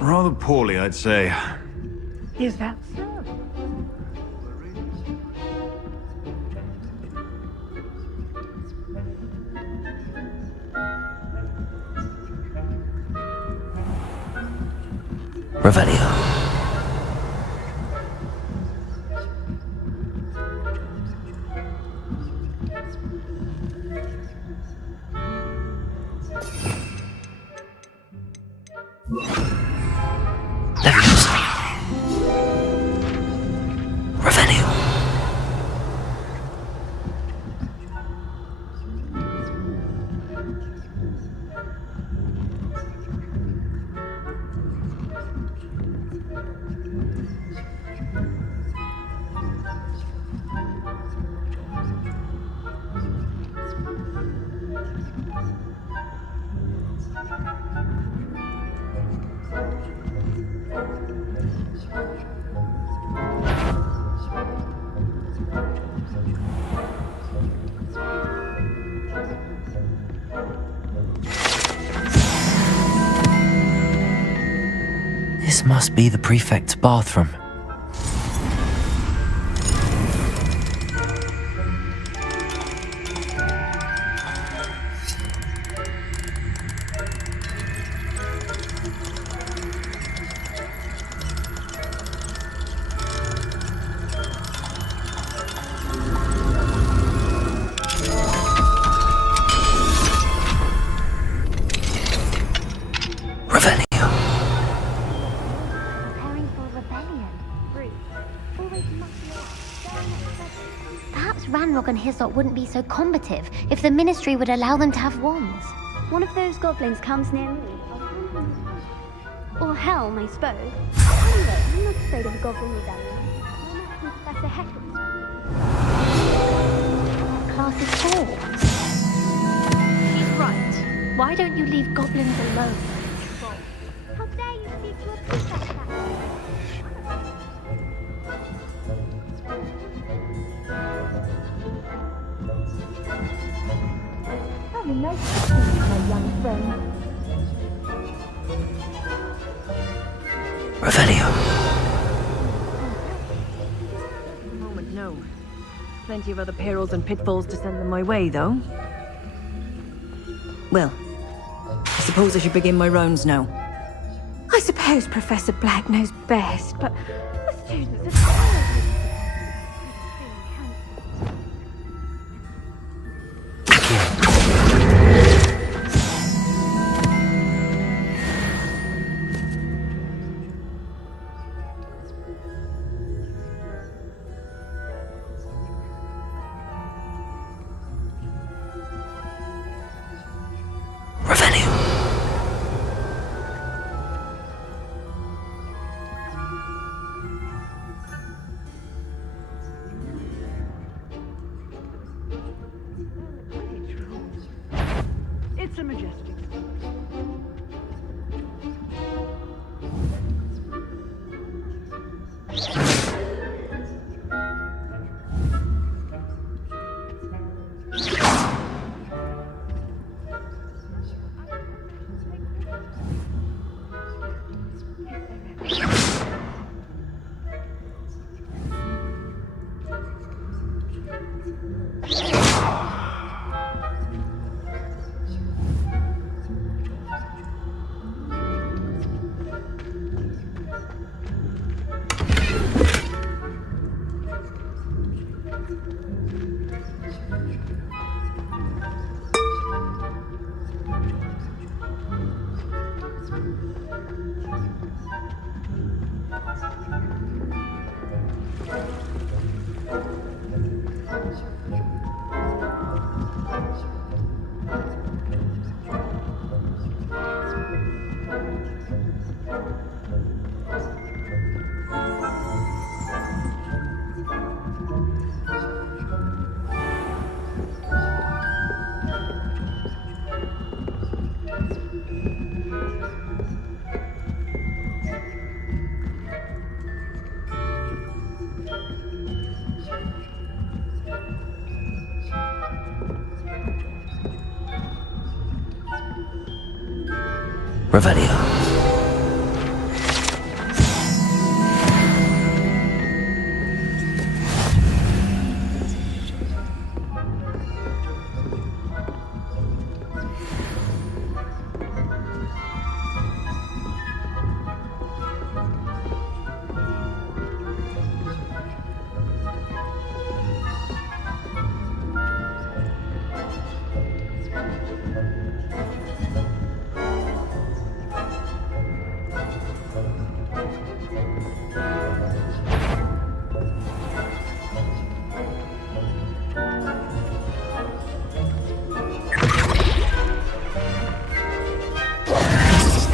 Rather poorly, I'd say. Is that so? Revelio. Leviosa. Revelio. This must be the prefect's bathroom. And Hislop wouldn't be so combative if the Ministry would allow them to have wands. One of those goblins comes near me. Or Helm, I suppose. Anyway, I'm not afraid of a goblin with that. Professor Heckles. Class is 4. He's right. Why don't you leave goblins alone? How dare you speak to a prefect that way? Very nice to meet my young friend. Revelio. plenty of other perils and pitfalls to send them my way, though. Well, I suppose I should begin my rounds now. I suppose Professor Black knows best, but the students are terribly Revelio. It's a majestic. Revelio.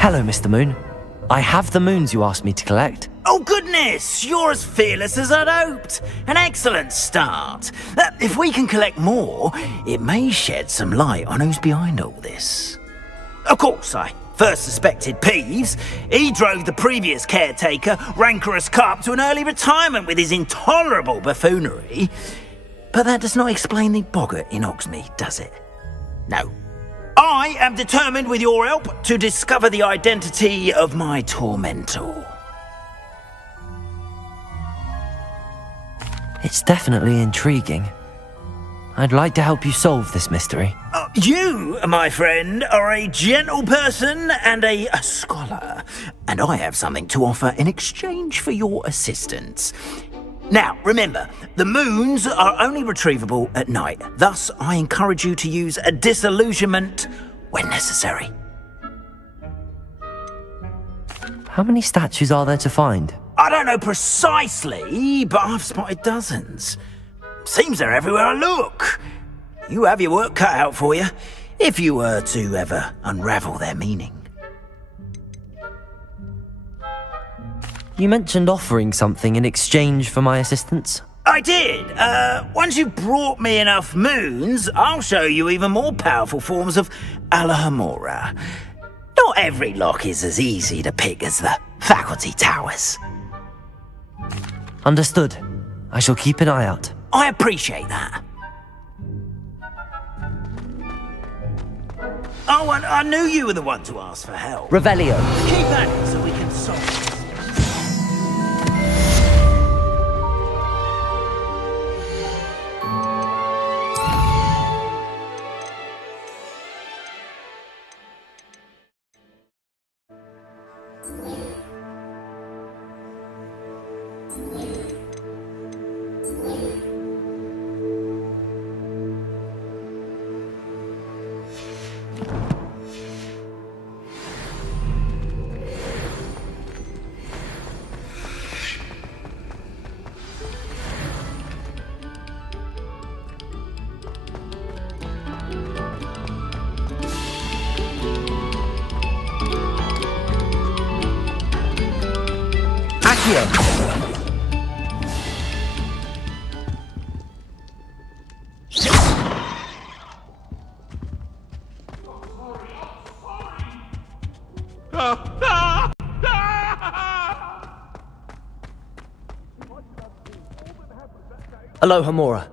Hello, Mr. Moon. I have the moons you asked me to collect. Oh goodness, you're as fearless as I'd hoped. An excellent start. If we can collect more, it may shed some light on who's behind all this. Of course, I first suspected Peeves. He drove the previous caretaker, Rancorous Carp, to an early retirement with his intolerable buffoonery. But that does not explain the boggart in Hogsmeade, does it? No. I am determined, with your help, to discover the identity of my tormentor. It's definitely intriguing. I'd like to help you solve this mystery. You, my friend, are a gentle person and a scholar, and I have something to offer in exchange for your assistance. Now, remember, the moons are only retrievable at night. Thus, I encourage you to use a disillusionment when necessary. How many statues are there to find? I don't know precisely, but I've spotted dozens. Seems they're everywhere I look. You have your work cut out for you, if you were to ever unravel their meaning. You mentioned offering something in exchange for my assistance. I did. Once you've brought me enough moons, I'll show you even more powerful forms of Alohomora. Not every lock is as easy to pick as the faculty towers. Understood. I shall keep an eye out. I appreciate that. Oh, and I knew you were the one to ask for help. Revelio. Keep at it so we can solve this. Aloha Mora.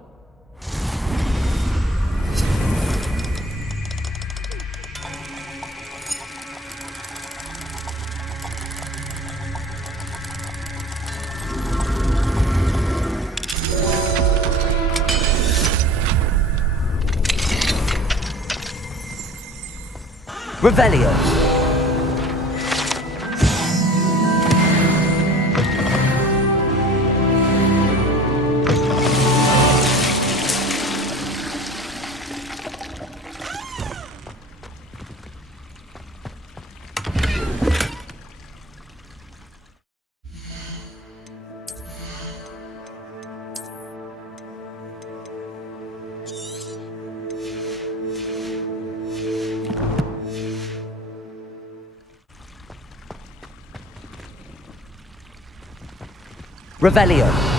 Revelio. Revelio.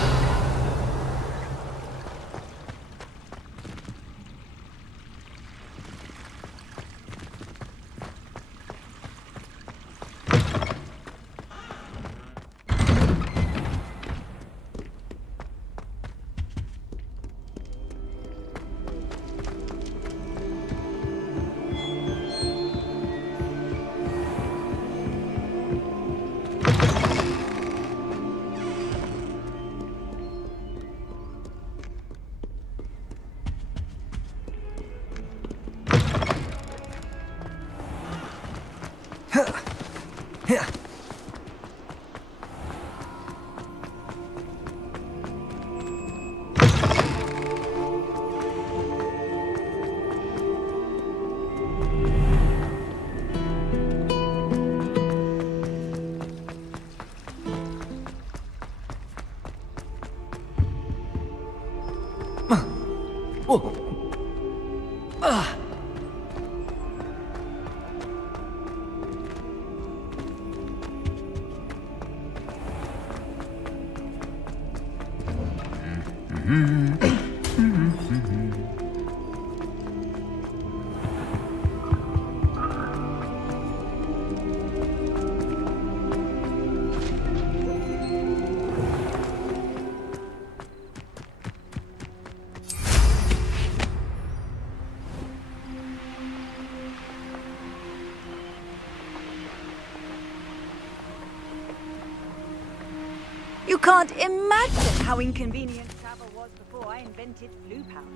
You can't imagine how inconvenient travel was before I invented blue powder.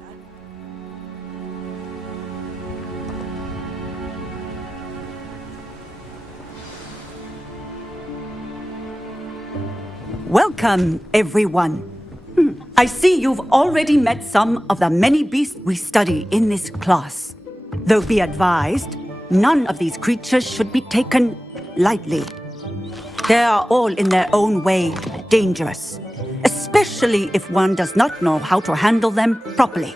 Welcome, everyone. I see you've already met some of the many beasts we study in this class. Though be advised, none of these creatures should be taken lightly. They are all in their own way dangerous, especially if one does not know how to handle them properly.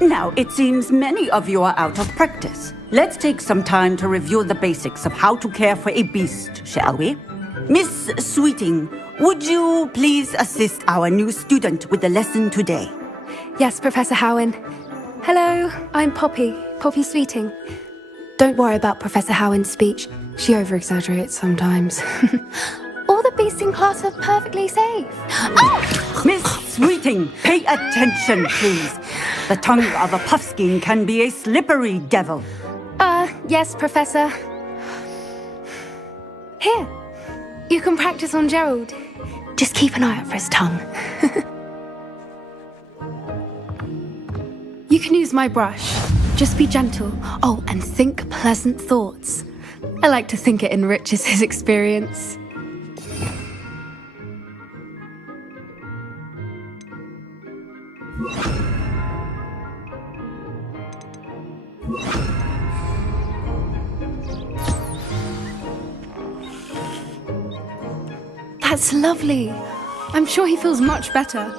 Now, it seems many of you are out of practice. Let's take some time to review the basics of how to care for a beast, shall we? Miss Sweeting, would you please assist our new student with the lesson today? Yes, Professor Howen. Hello, I'm Poppy Sweeting. Don't worry about Professor Howen's speech. She over-exaggerates sometimes. All the beasts in class are perfectly safe. Oh! Miss Sweeting, pay attention, please. The tongue of a puffskein can be a slippery devil. Yes, Professor. Here, you can practice on Gerald. Just keep an eye out for his tongue. You can use my brush. Just be gentle. Oh, and think pleasant thoughts. I like to think it enriches his experience. That's lovely. I'm sure he feels much better.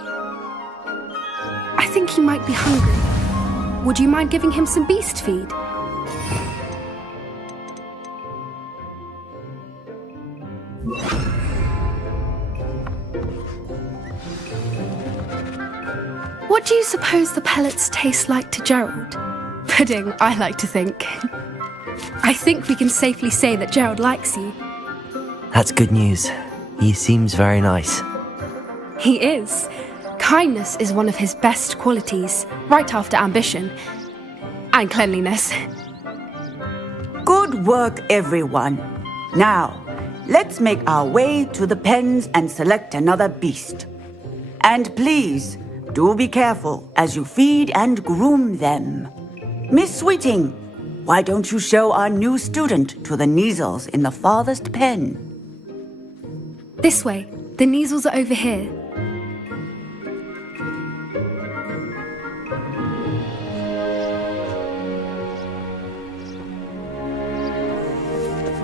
I think he might be hungry. Would you mind giving him some beast feed? What do you suppose the pellets taste like to Gerald? Pudding, I like to think. I think we can safely say that Gerald likes you. That's good news. He seems very nice. He is. Kindness is one of his best qualities, right after ambition. And cleanliness. Good work, everyone. Now, let's make our way to the pens and select another beast. And please, do be careful as you feed and groom them. Miss Sweeting, why don't you show our new student to the Neasels in the farthest pen? This way. The Neasels are over here.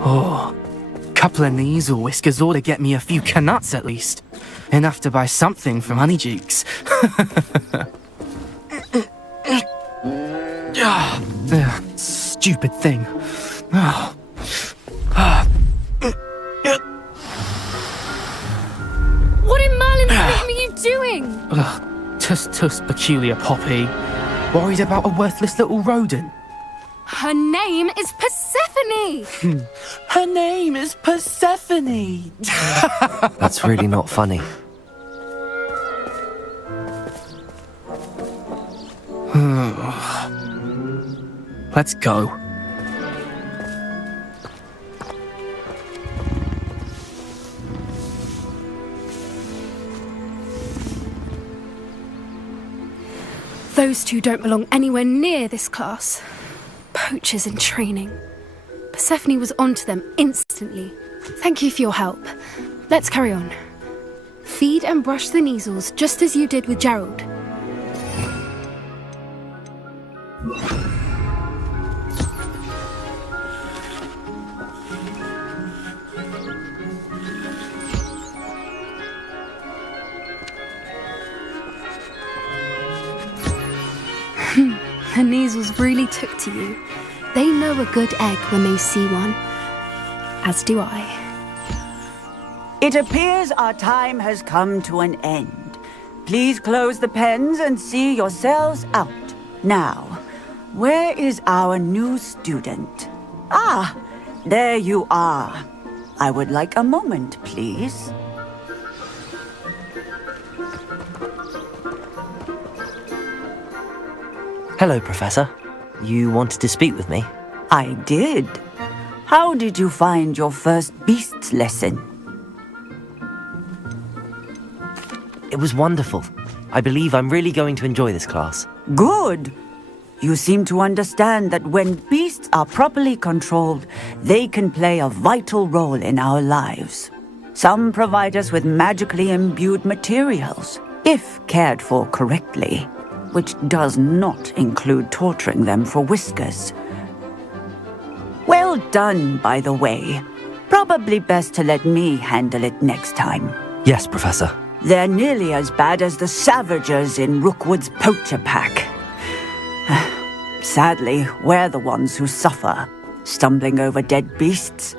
Oh, couple of Neasel whiskers ought to get me a few canuts at least. Enough to buy something from Honeydukes. Stupid thing. What in Merlin's name are you doing? Tuss peculiar Poppy. Worried about a worthless little rodent. Her name is Persephone! Her name is Persephone! That's really not funny. Let's go. Those two don't belong anywhere near this class. Poachers in training. Persephone was onto them instantly. Thank you for your help. Let's carry on. Feed and brush the Neasels just as you did with Gerald. The Neasels really took to you. They know a good egg when they see one. As do I. It appears our time has come to an end. Please close the pens and see yourselves out. Now, where is our new student? Ah, there you are. I would like a moment, please. Hello, Professor. You wanted to speak with me? I did. How did you find your first beasts lesson? It was wonderful. I believe I'm really going to enjoy this class. Good. You seem to understand that when beasts are properly controlled, they can play a vital role in our lives. Some provide us with magically imbued materials, if cared for correctly, which does not include torturing them for whiskers. Well done, by the way. Probably best to let me handle it next time. Yes, Professor. They're nearly as bad as the Savagers in Rookwood's poacher pack. Sadly, we're the ones who suffer, stumbling over dead beasts.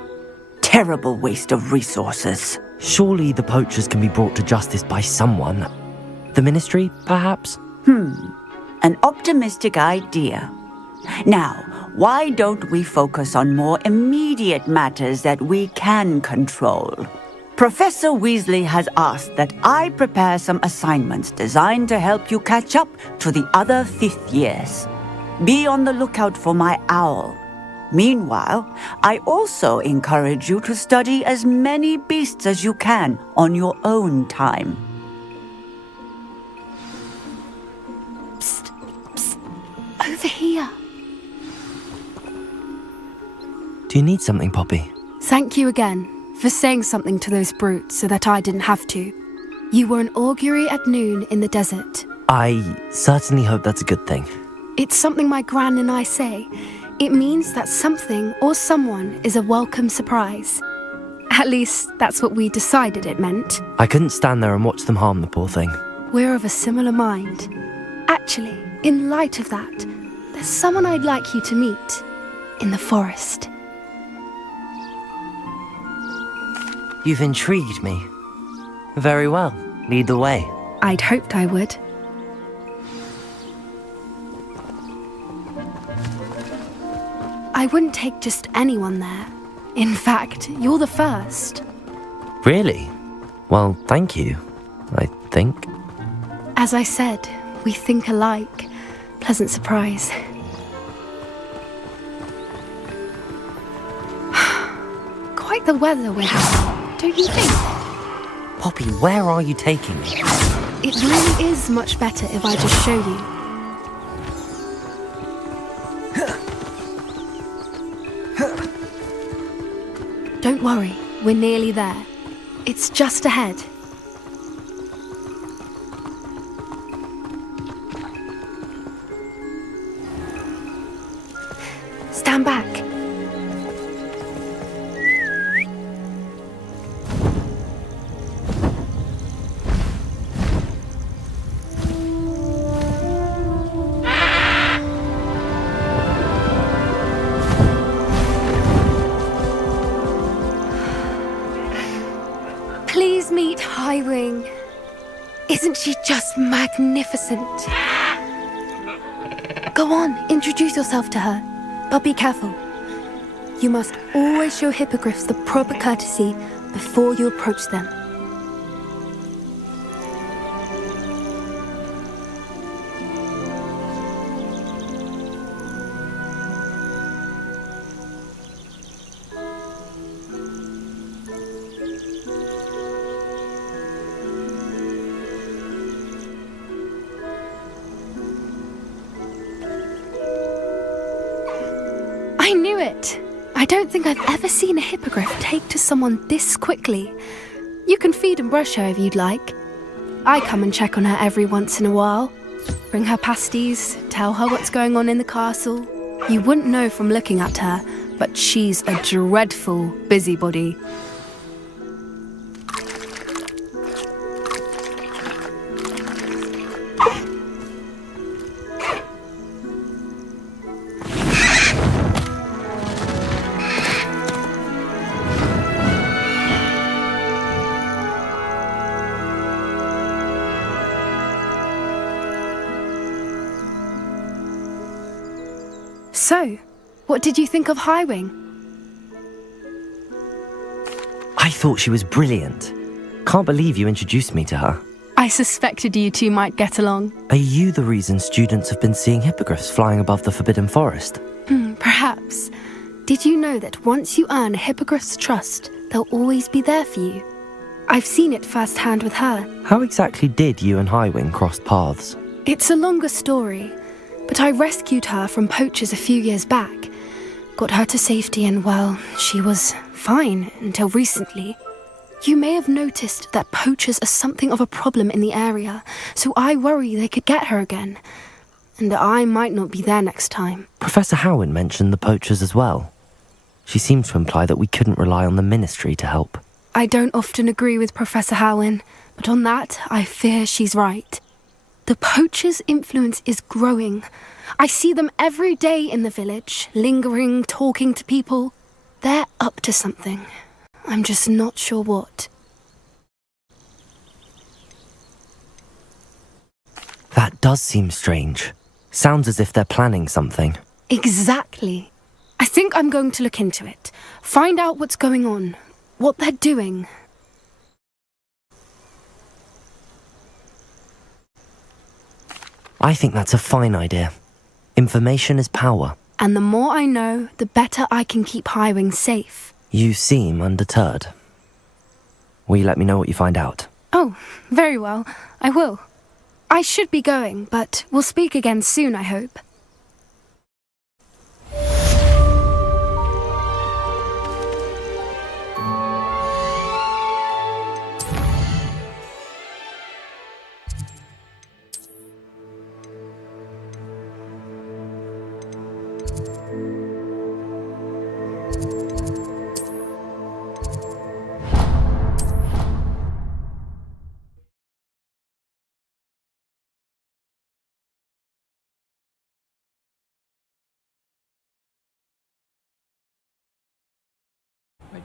Terrible waste of resources. Surely the poachers can be brought to justice by someone. The Ministry, perhaps? An optimistic idea. Now, why don't we focus on more immediate matters that we can control? Professor Weasley has asked that I prepare some assignments designed to help you catch up to the other 5th years. Be on the lookout for my owl. Meanwhile, I also encourage you to study as many beasts as you can on your own time. Psst, psst. Over here. Do you need something, Poppy? Thank you again for saying something to those brutes so that I didn't have to. You were an augury at noon in the desert. I certainly hope that's a good thing. It's something my gran and I say. It means that something or someone is a welcome surprise. At least, that's what we decided it meant. I couldn't stand there and watch them harm the poor thing. We're of a similar mind. Actually, in light of that, there's someone I'd like you to meet. In the forest. You've intrigued me. Very well. Lead the way. I'd hoped I would. I wouldn't take just anyone there. In fact, you're the first. Really? Well, thank you, I think. As I said, we think alike. Pleasant surprise. Quite the weather we're having, don't you think? Poppy, where are you taking me? It really is much better if I just show you. Don't worry, we're nearly there. It's just ahead. Stand back. Please meet Highwing. Isn't she just magnificent? Go on, introduce yourself to her. But be careful. You must always show hippogriffs the proper courtesy before you approach them. I knew it! I don't think I've ever seen a hippogriff take to someone this quickly. You can feed and brush her if you'd like. I come and check on her every once in a while. Bring her pasties, tell her what's going on in the castle. You wouldn't know from looking at her, but she's a dreadful busybody. So, what did you think of Highwing? I thought she was brilliant. Can't believe you introduced me to her. I suspected you two might get along. Are you the reason students have been seeing hippogriffs flying above the Forbidden Forest? Perhaps. Did you know that once you earn a hippogriff's trust, they'll always be there for you? I've seen it firsthand with her. How exactly did you and Highwing cross paths? It's a longer story, but I rescued her from poachers a few years back. Got her to safety and, well, she was fine until recently. You may have noticed that poachers are something of a problem in the area, so I worry they could get her again. And I might not be there next time. Professor Howin mentioned the poachers as well. She seemed to imply that we couldn't rely on the Ministry to help. I don't often agree with Professor Howin, but on that, I fear she's right. The poachers' influence is growing. I see them every day in the village, lingering, talking to people. They're up to something. I'm just not sure what. That does seem strange. Sounds as if they're planning something. Exactly. I think I'm going to look into it. Find out what's going on, what they're doing. I think that's a fine idea. Information is power. And the more I know, the better I can keep Highwing safe. You seem undeterred. Will you let me know what you find out? Oh, very well. I will. I should be going, but we'll speak again soon, I hope.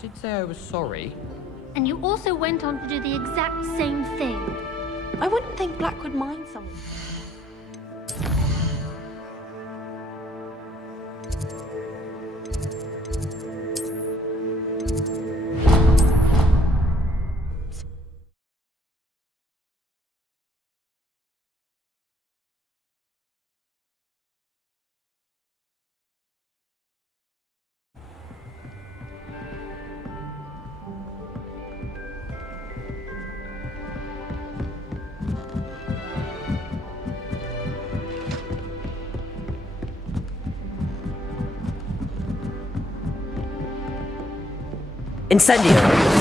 did say I was sorry. And you also went on to do the exact same thing. I wouldn't think Black would mind someone. Incendio!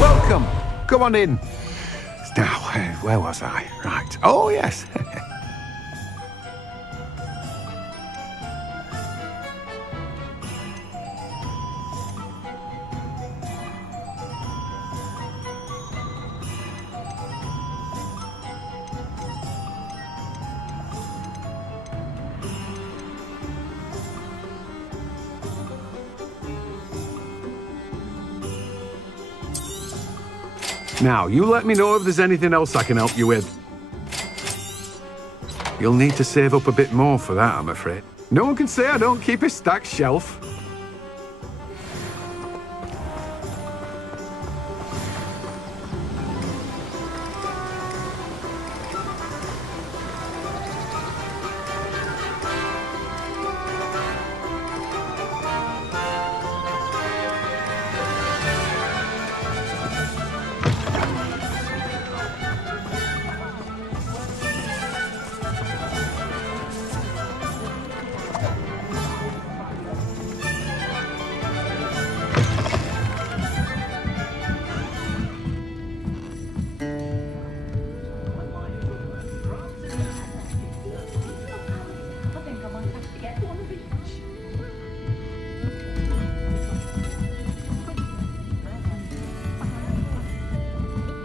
Welcome. Come on in. Now, where was I? Right. Oh, yes. Now, you let me know if there's anything else I can help you with. You'll need to save up a bit more for that, I'm afraid. No one can say I don't keep a stacked shelf.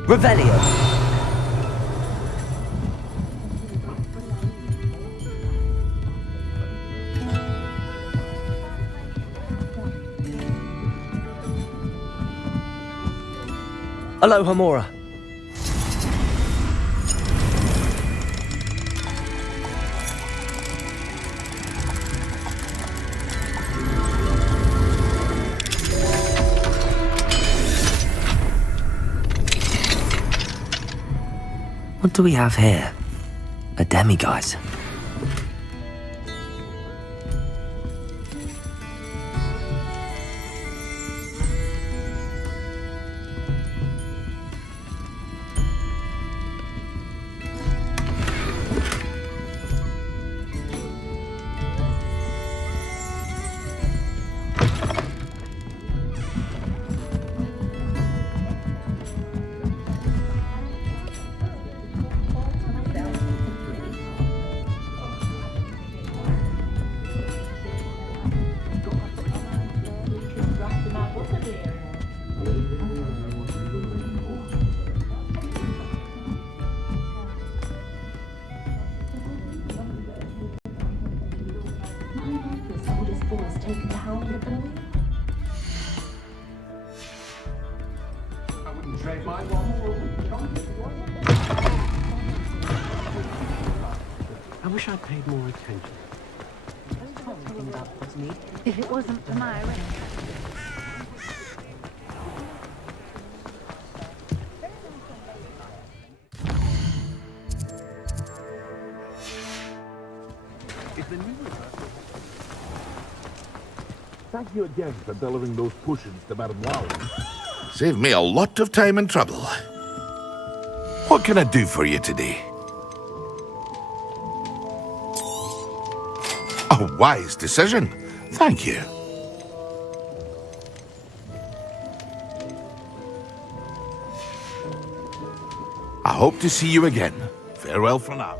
Revelio. Aloha Mora. What do we have here? A demiguise. I wish I'd paid more attention. If it wasn't for my ring. Thank you again for delivering those potions to Madame Wow. Saved me a lot of time and trouble. What can I do for you today? A wise decision. Thank you. I hope to see you again. Farewell for now.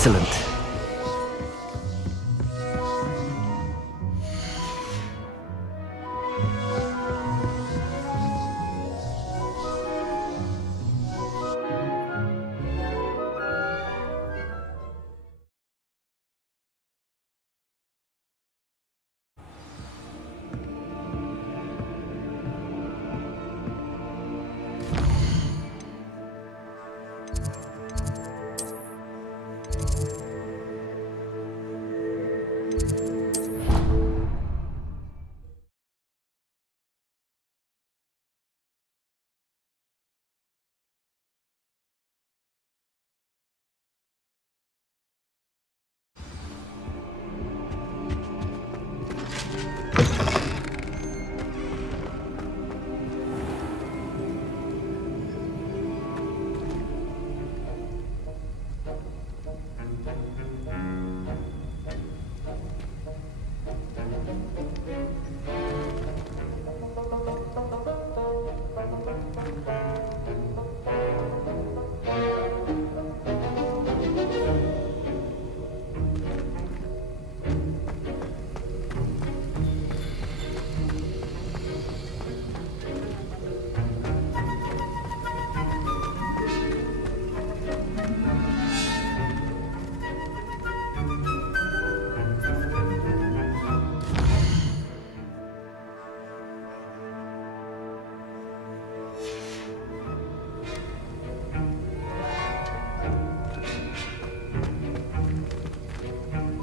Excellent.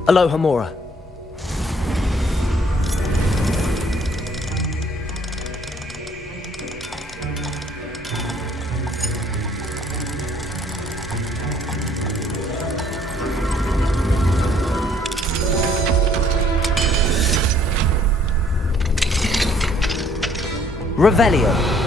Aloha, Mora. Revelio.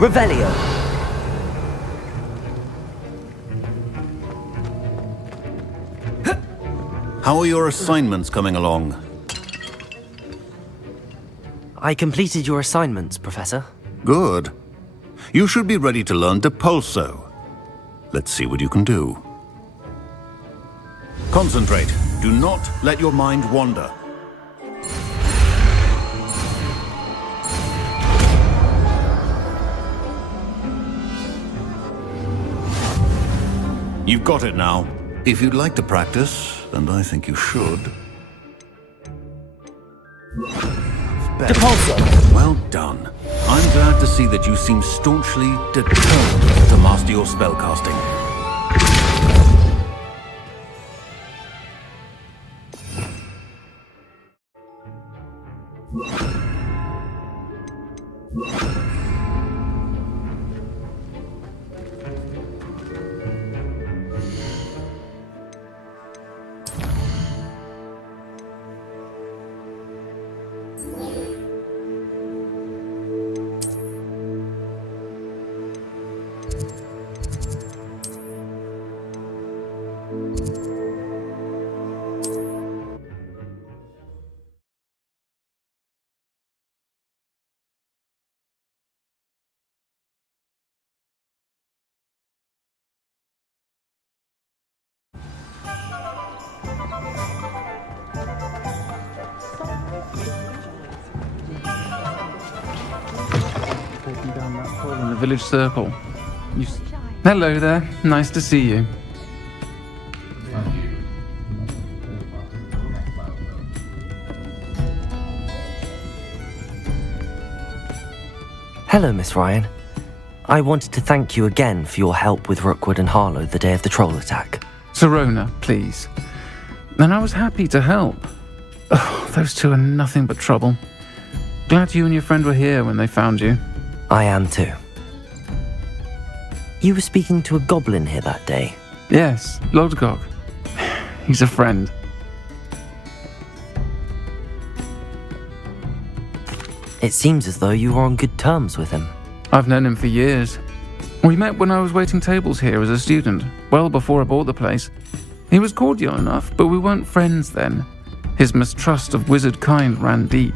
Revelio. How are your assignments coming along? I completed your assignments, Professor. Good. You should be ready to learn Depulso. Let's see what you can do. Concentrate. Do not let your mind wander. You've got it now. If you'd like to practice, and I think you should. Depulso. Well done. I'm glad to see that you seem staunchly determined to master your spellcasting. Walking down that hall in the village circle. Hello there. Nice to see you. Hello, Miss Ryan. I wanted to thank you again for your help with Rookwood and Harlow the day of the troll attack. Sirona, please. And I was happy to help. Oh, those two are nothing but trouble. Glad you and your friend were here when they found you. I am too. You were speaking to a goblin here that day? Yes, Lodgok. He's a friend. It seems as though you were on good terms with him. I've known him for years. We met when I was waiting tables here as a student, well before I bought the place. He was cordial enough, but we weren't friends then. His mistrust of wizard kind ran deep.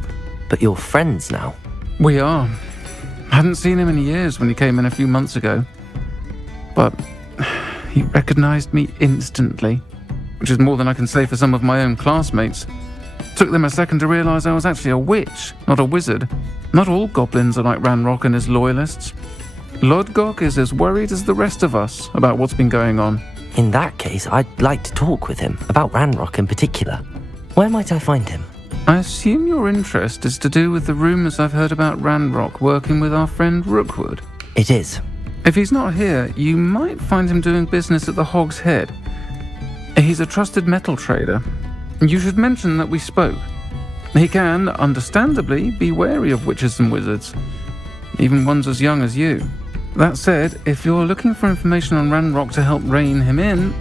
But you're friends now? We are. Hadn't seen him in years when he came in a few months ago. But he recognized me instantly, which is more than I can say for some of my own classmates. Took them a second to realize I was actually a witch, not a wizard. Not all goblins are like Ranrock and his loyalists. Lodgok is as worried as the rest of us about what's been going on. In that case, I'd like to talk with him, about Ranrock in particular. Where might I find him? I assume your interest is to do with the rumors I've heard about Ranrock working with our friend Rookwood. It is. If he's not here, you might find him doing business at the Hog's Head. He's a trusted metal trader. You should mention that we spoke. He can, understandably, be wary of witches and wizards, even ones as young as you. That said, if you're looking for information on Ranrock to help rein him in,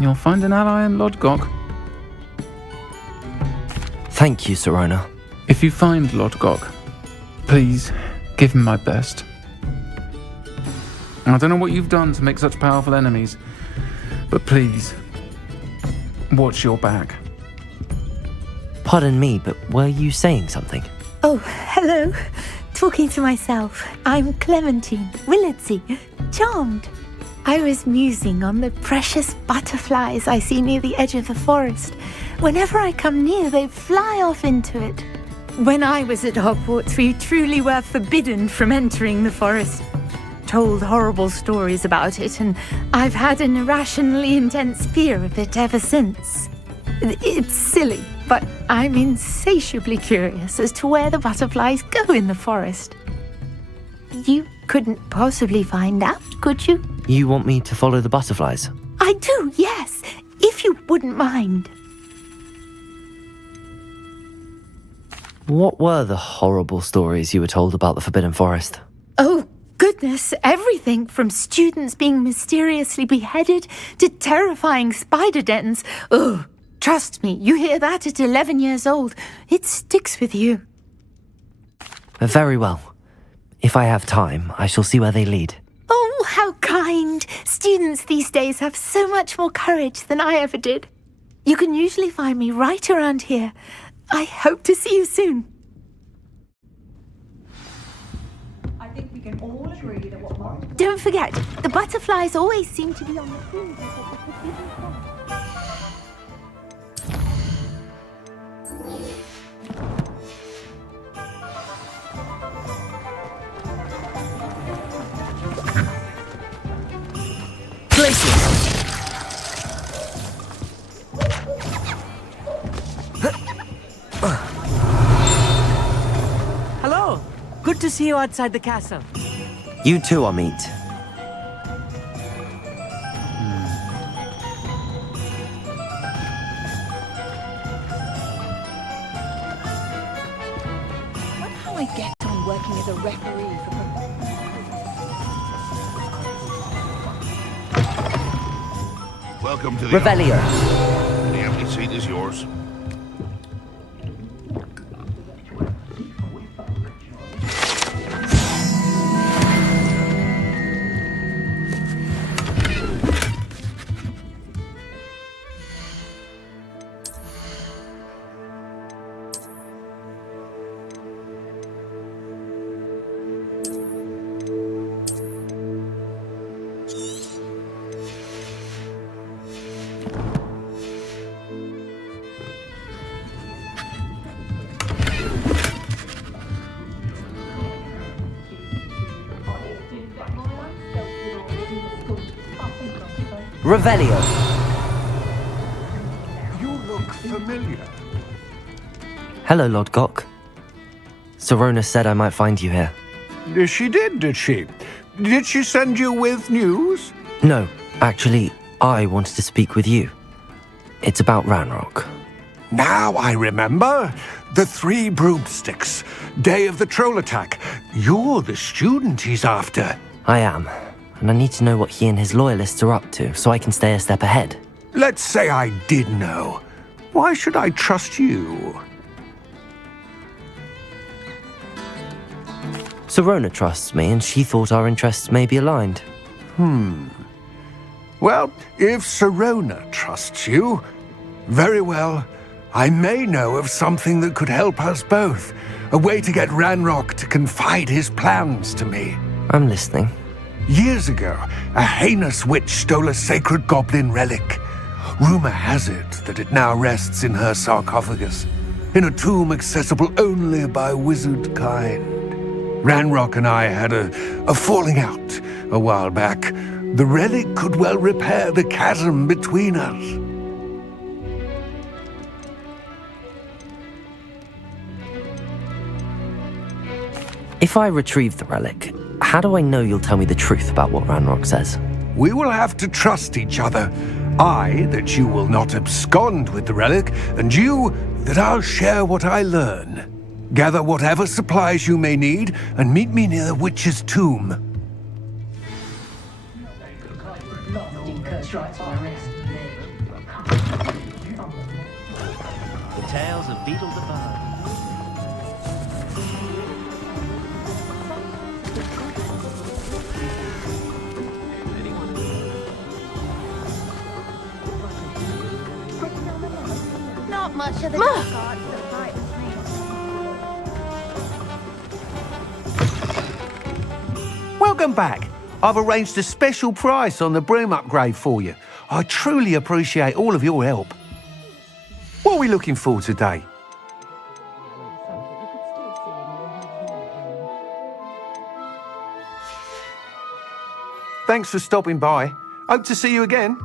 you'll find an ally in Lodgok. Thank you, Sirona. If you find Lodgok, please give him my best. I don't know what you've done to make such powerful enemies, but please, watch your back. Pardon me, but were you saying something? Oh, hello. Talking to myself. I'm Clementine, Willardsey, charmed. I was musing on the precious butterflies I see near the edge of the forest. Whenever I come near, they fly off into it. When I was at Hogwarts, we truly were forbidden from entering the forest. Told horrible stories about it, and I've had an irrationally intense fear of it ever since. It's silly, but I'm insatiably curious as to where the butterflies go in the forest. You couldn't possibly find out, could you? You want me to follow the butterflies? I do, yes, if you wouldn't mind. What were the horrible stories you were told about the Forbidden Forest? Oh, goodness, everything from students being mysteriously beheaded to terrifying spider dens. Ugh. Trust me, you hear that at 11 years old, it sticks with you. Very well. If I have time, I shall see where they lead. Oh, how kind! Students these days have so much more courage than I ever did. You can usually find me right around here. I hope to see you soon. I think we can all agree that what Don't forget, the butterflies always seem to be on the field. Hello. Good to see you outside the castle. You too, Amit. wonder how I get on working as a referee for Welcome to the Revelio. The empty seat is yours. Revelio. You look familiar. Hello, Lord Gok. Sorona said I might find you here. She did she? Did she send you with news? No, actually, I wanted to speak with you. It's about Ranrock. Now I remember. The 3 broomsticks. Day of the troll attack. You're the student he's after. I am, and I need to know what he and his loyalists are up to so I can stay a step ahead. Let's say I did know. Why should I trust you? Sorona trusts me, and she thought our interests may be aligned. Well, if Sorona trusts you, very well. I may know of something that could help us both. A way to get Ranrock to confide his plans to me. I'm listening. Years ago, a heinous witch stole a sacred goblin relic. Rumor has it that it now rests in her sarcophagus, in a tomb accessible only by wizard kind. Ranrock and I had a falling out a while back. The relic could well repair the chasm between us. If I retrieve the relic, how do I know you'll tell me the truth about what Ranrock says? We will have to trust each other. I, that you will not abscond with the relic, and you, that I'll share what I learn. Gather whatever supplies you may need, and meet me near the witch's tomb. The tales of Beetle the Bard. Not much of the dark arts that fight with me. Welcome back. I've arranged a special price on the broom upgrade for you. I truly appreciate all of your help. What are we looking for today? Thanks for stopping by. Hope to see you again.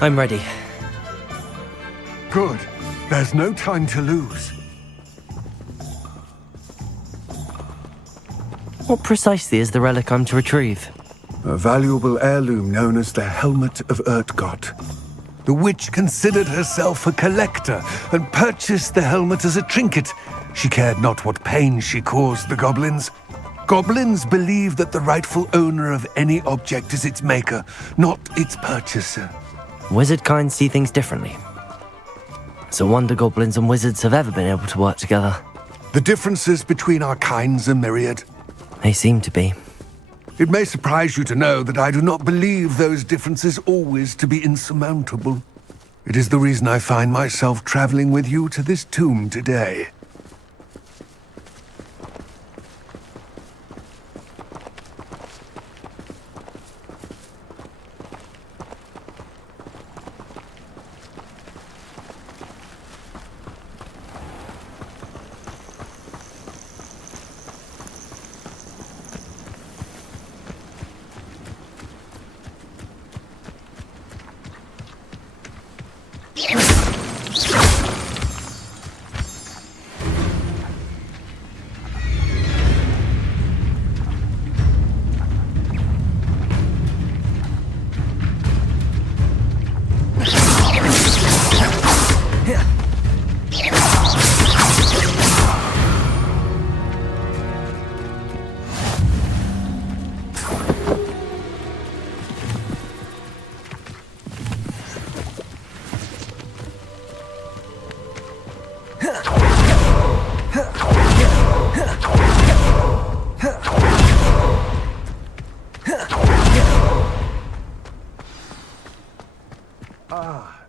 I'm ready. Good. There's no time to lose. What precisely is the relic I'm to retrieve? A valuable heirloom known as the Helmet of Urtgott. The witch considered herself a collector and purchased the helmet as a trinket. She cared not what pain she caused the goblins. Goblins believe that the rightful owner of any object is its maker, not its purchaser. Wizard kind see things differently. It's a wonder goblins and wizards have ever been able to work together. The differences between our kinds are myriad. They seem to be. It may surprise you to know that I do not believe those differences always to be insurmountable. It is the reason I find myself traveling with you to this tomb today.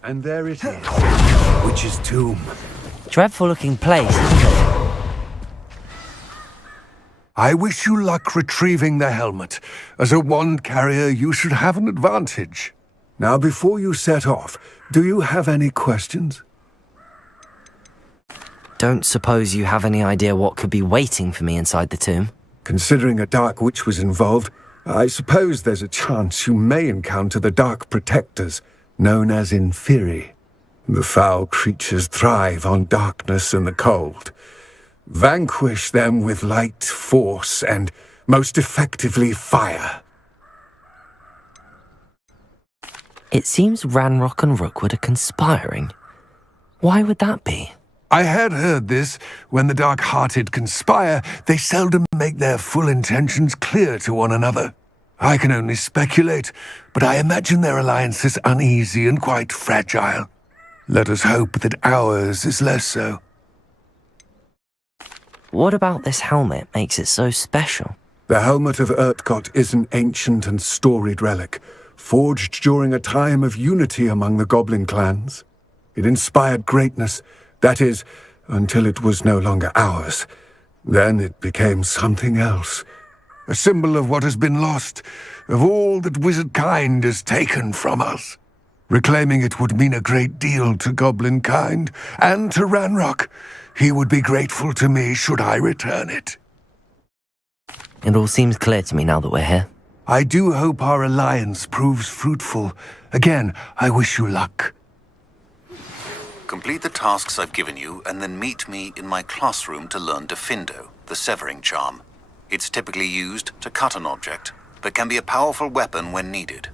And there it is. Witch's tomb. Dreadful looking place, isn't it? I wish you luck retrieving the helmet. As a wand carrier, you should have an advantage. Now, before you set off, do you have any questions? Don't suppose you have any idea what could be waiting for me inside the tomb? Considering a dark witch was involved, I suppose there's a chance you may encounter the Dark Protectors, known as Inferi. The foul creatures thrive on darkness and the cold. Vanquish them with light, force, and, most effectively, fire. It seems Ranrock and Rookwood are conspiring. Why would that be? I had heard this. When the dark-hearted conspire, they seldom make their full intentions clear to one another. I can only speculate, but I imagine their alliance is uneasy and quite fragile. Let us hope that ours is less so. What about this helmet makes it so special? The Helmet of Urtgott is an ancient and storied relic, forged during a time of unity among the goblin clans. It inspired greatness, that is, until it was no longer ours. Then it became something else. A symbol of what has been lost, of all that wizard kind has taken from us. Reclaiming it would mean a great deal to goblin kind, and to Ranrock. He would be grateful to me should I return it. It all seems clear to me now that we're here. I do hope our alliance proves fruitful. Again, I wish you luck. Complete the tasks I've given you, and then meet me in my classroom to learn Defindo, the severing charm. It's typically used to cut an object, but can be a powerful weapon when needed.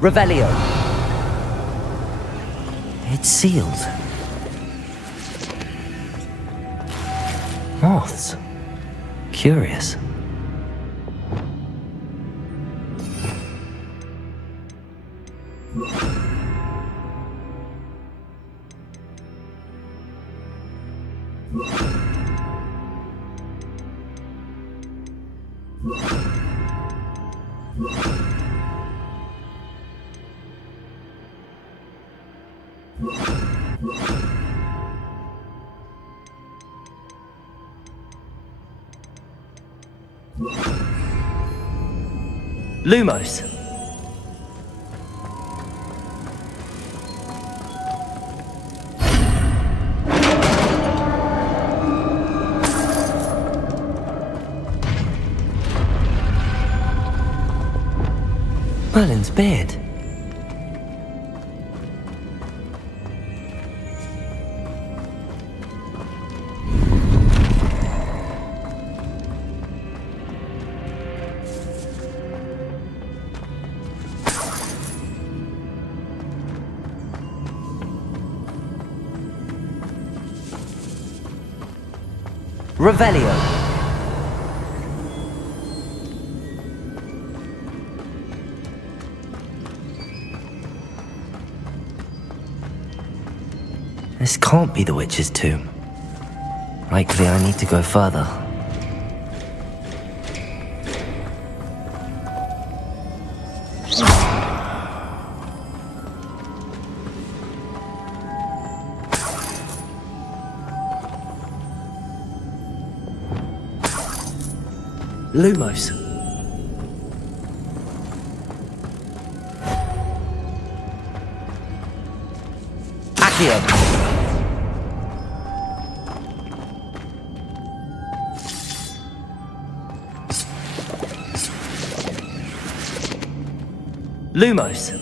Revelio. It's sealed. Moths. Curious. Lumos. Merlin's beard. Revelio. This can't be the witch's tomb. Likely I need to go further. Lumos. Accio. Lumos.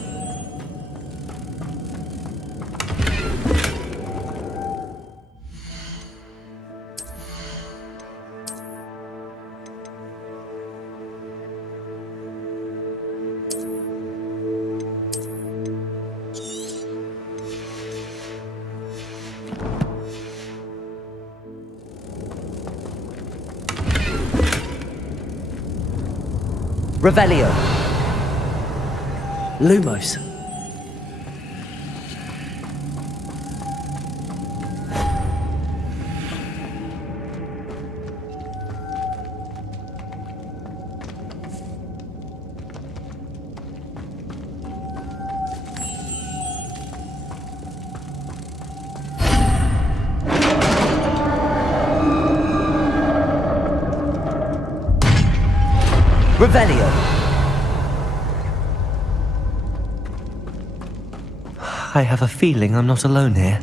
Revelio. Lumos. Revelio. I have a feeling I'm not alone here.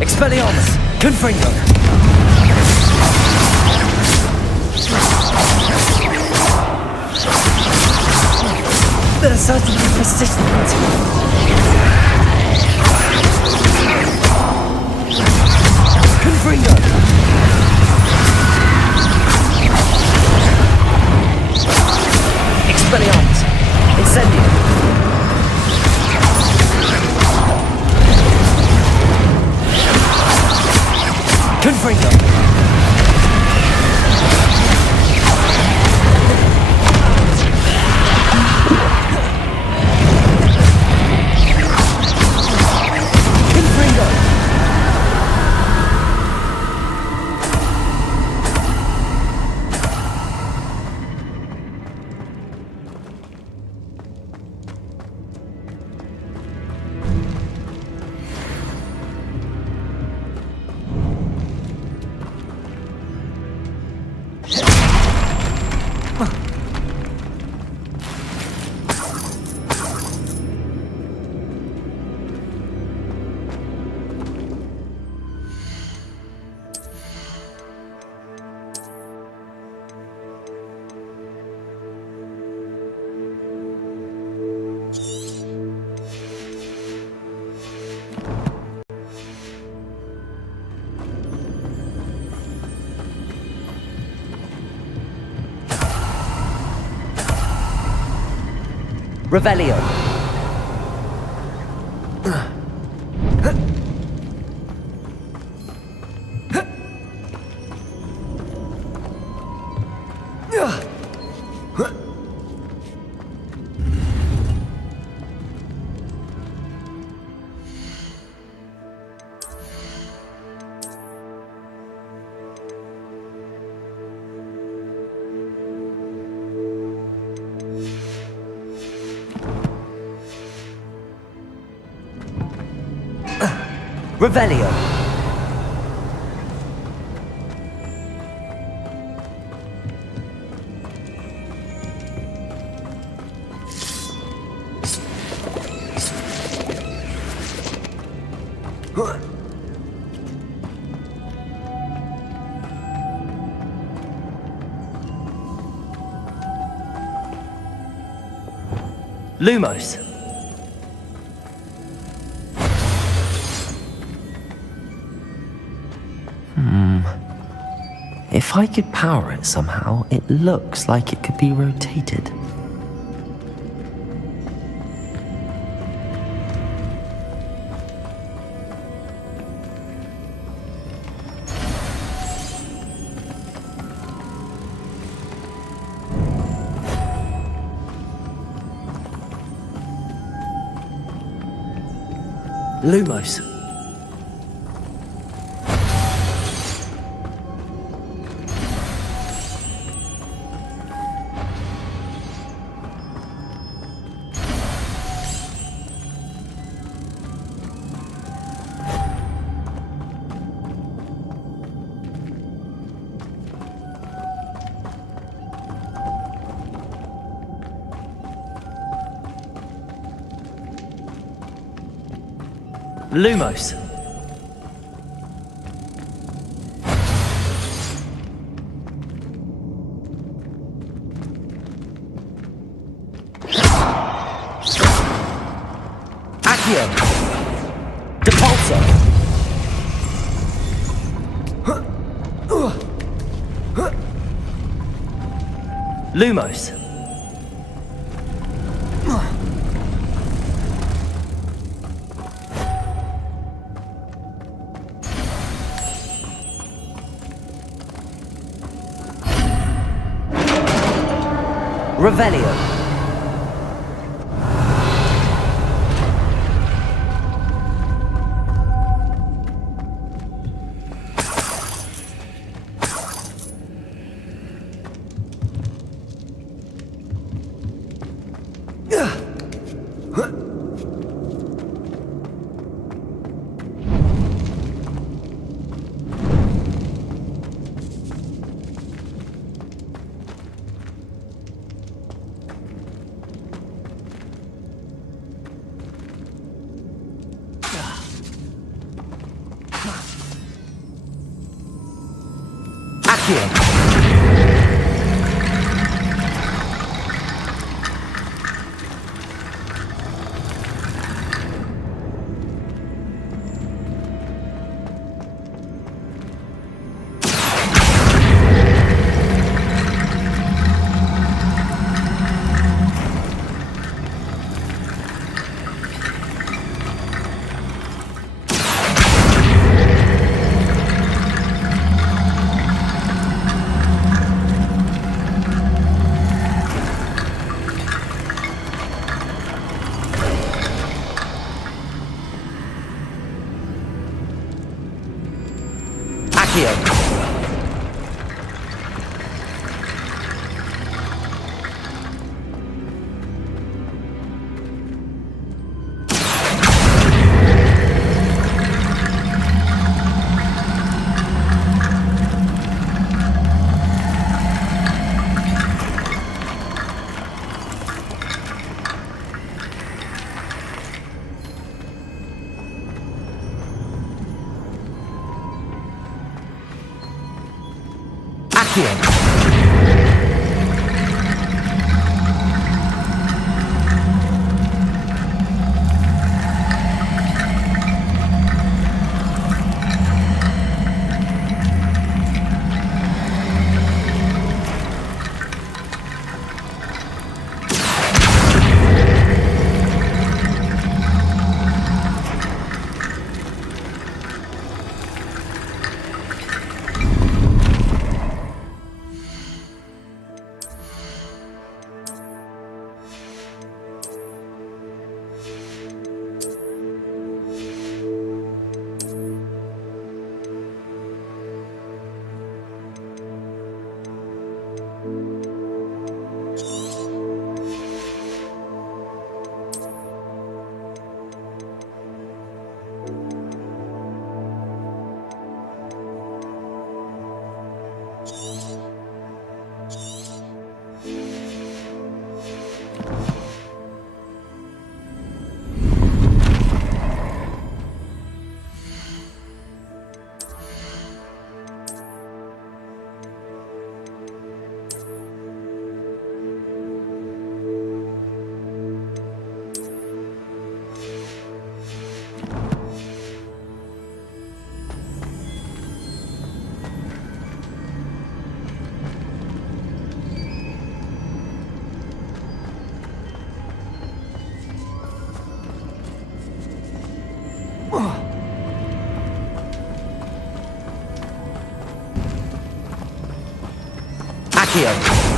Expelliarmus! Confringo! They're certainly persistent. Confringo! Expelliarmus! Incendio! Confringo! Revelio. Revelio. Lumos. If I could power it somehow, it looks like it could be rotated. Lumos. Lumos. Accio. Depulso. Lumos. Revelio. Accio.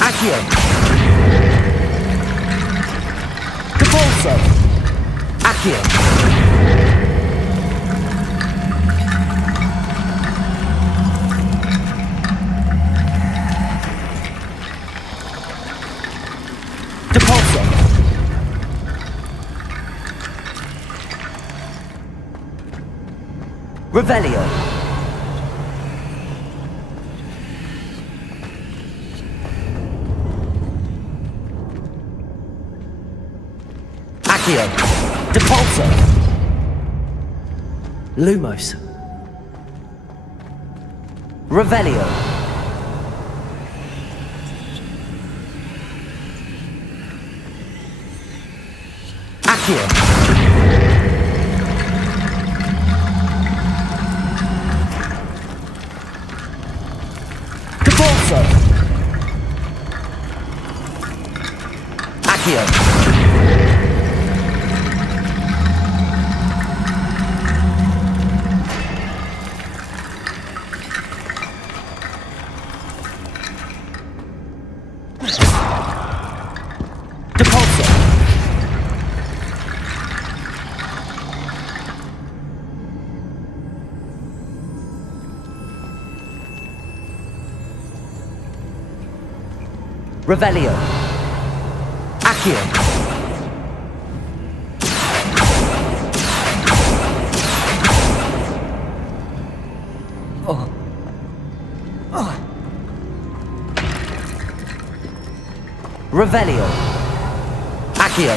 Accio. Depulso. Accio. Depulso. Revelio. Accio. Depulso. Lumos. Revelio. Accio. Depulso. Accio. Depulso. Revelio. Accio. Revelio. Accio.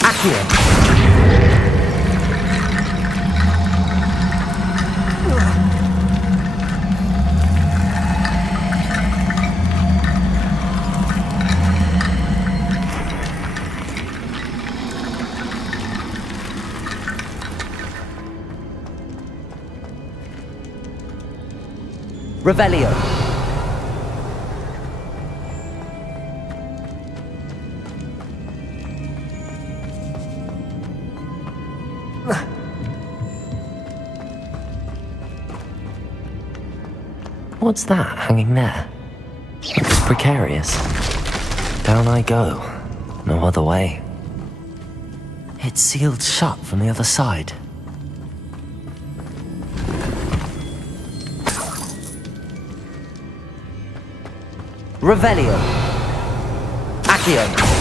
Accio. Revelio. What's that hanging there? Looks precarious. Down I go. No other way. It's sealed shut from the other side. Revelio. Accio.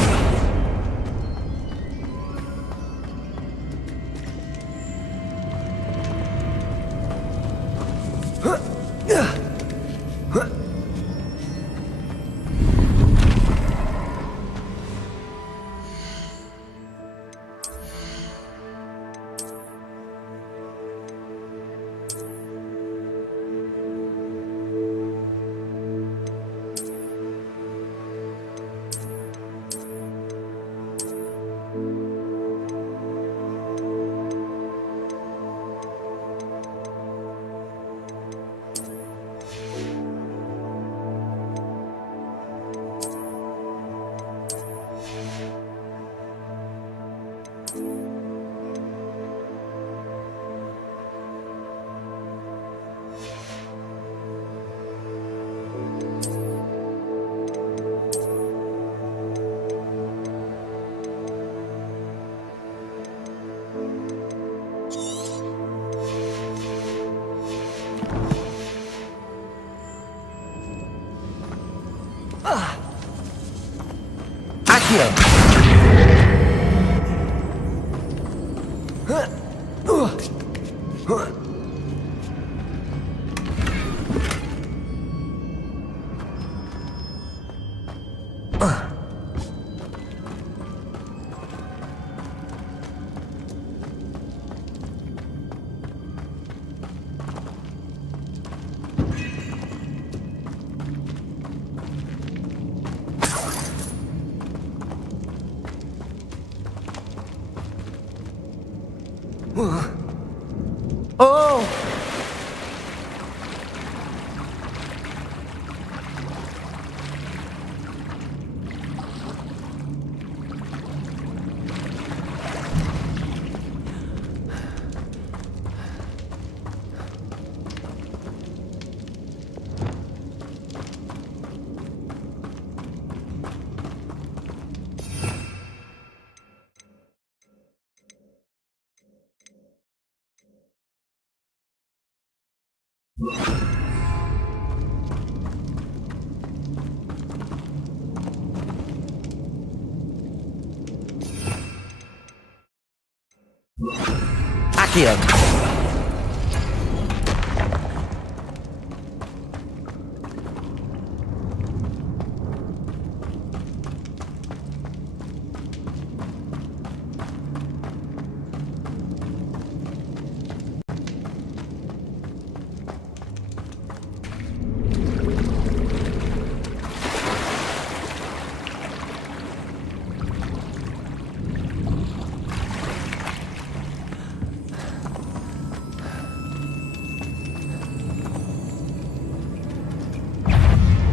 Oh! Accio.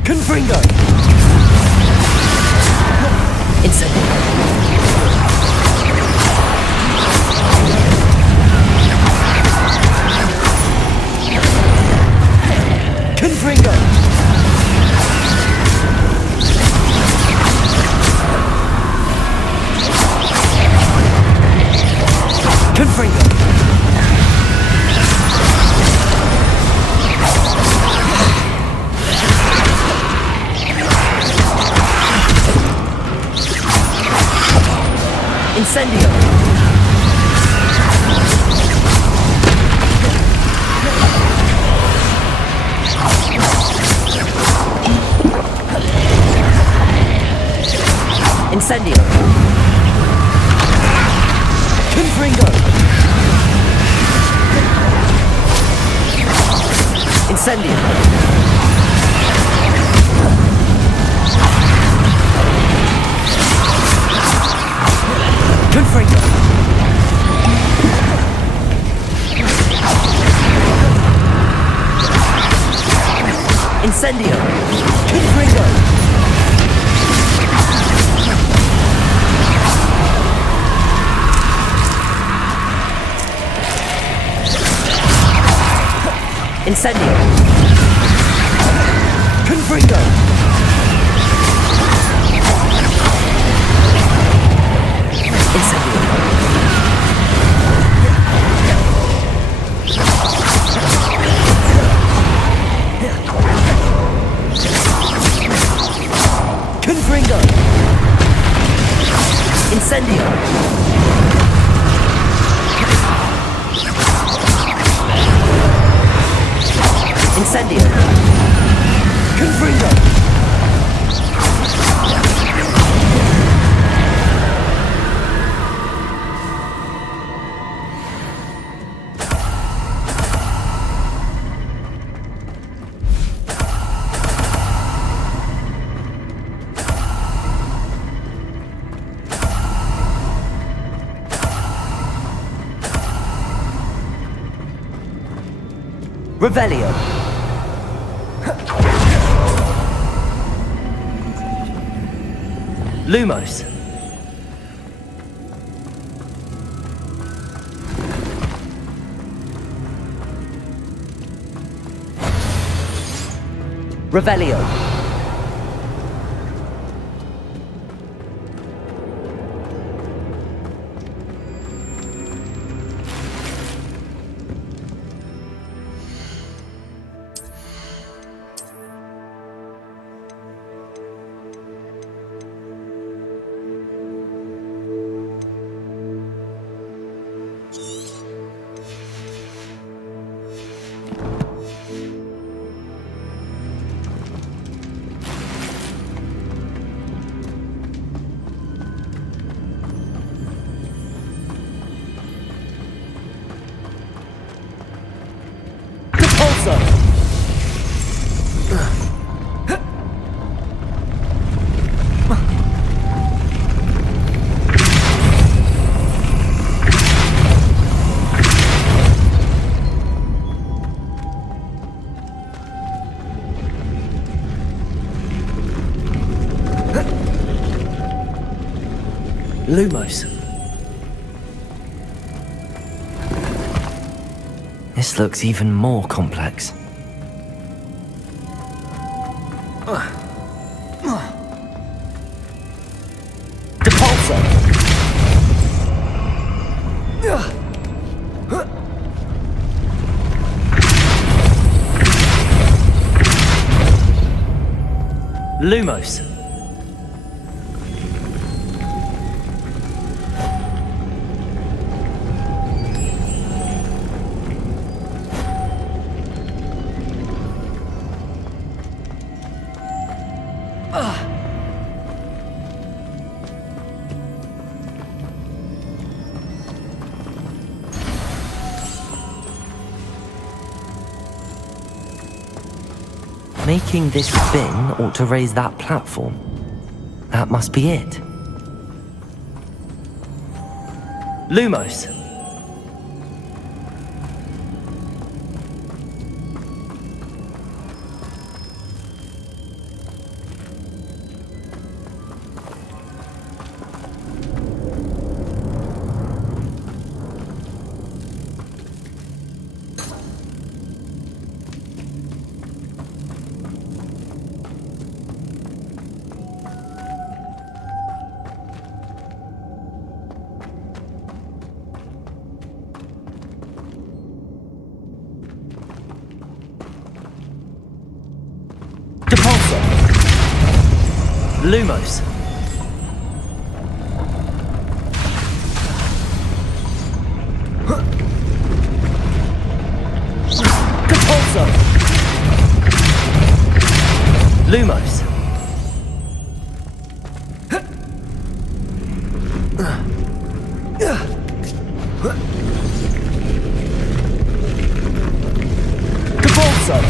Confringo! Confringo! Confringo! Incendio! Incendio! Confringo! Incendio! Confringo! Incendio! Confringo! Incendio! Confringo! Incendio! Confringo! Incendio! Incendio! Confringo! Revelio! Lumos! Revelio! Lumos. This looks even more complex. Depulsor! Lumos. Making this bin ought to raise that platform. That must be it. Lumos. Depulsor. Lumos. Depulsor. Lumos. Depulsor.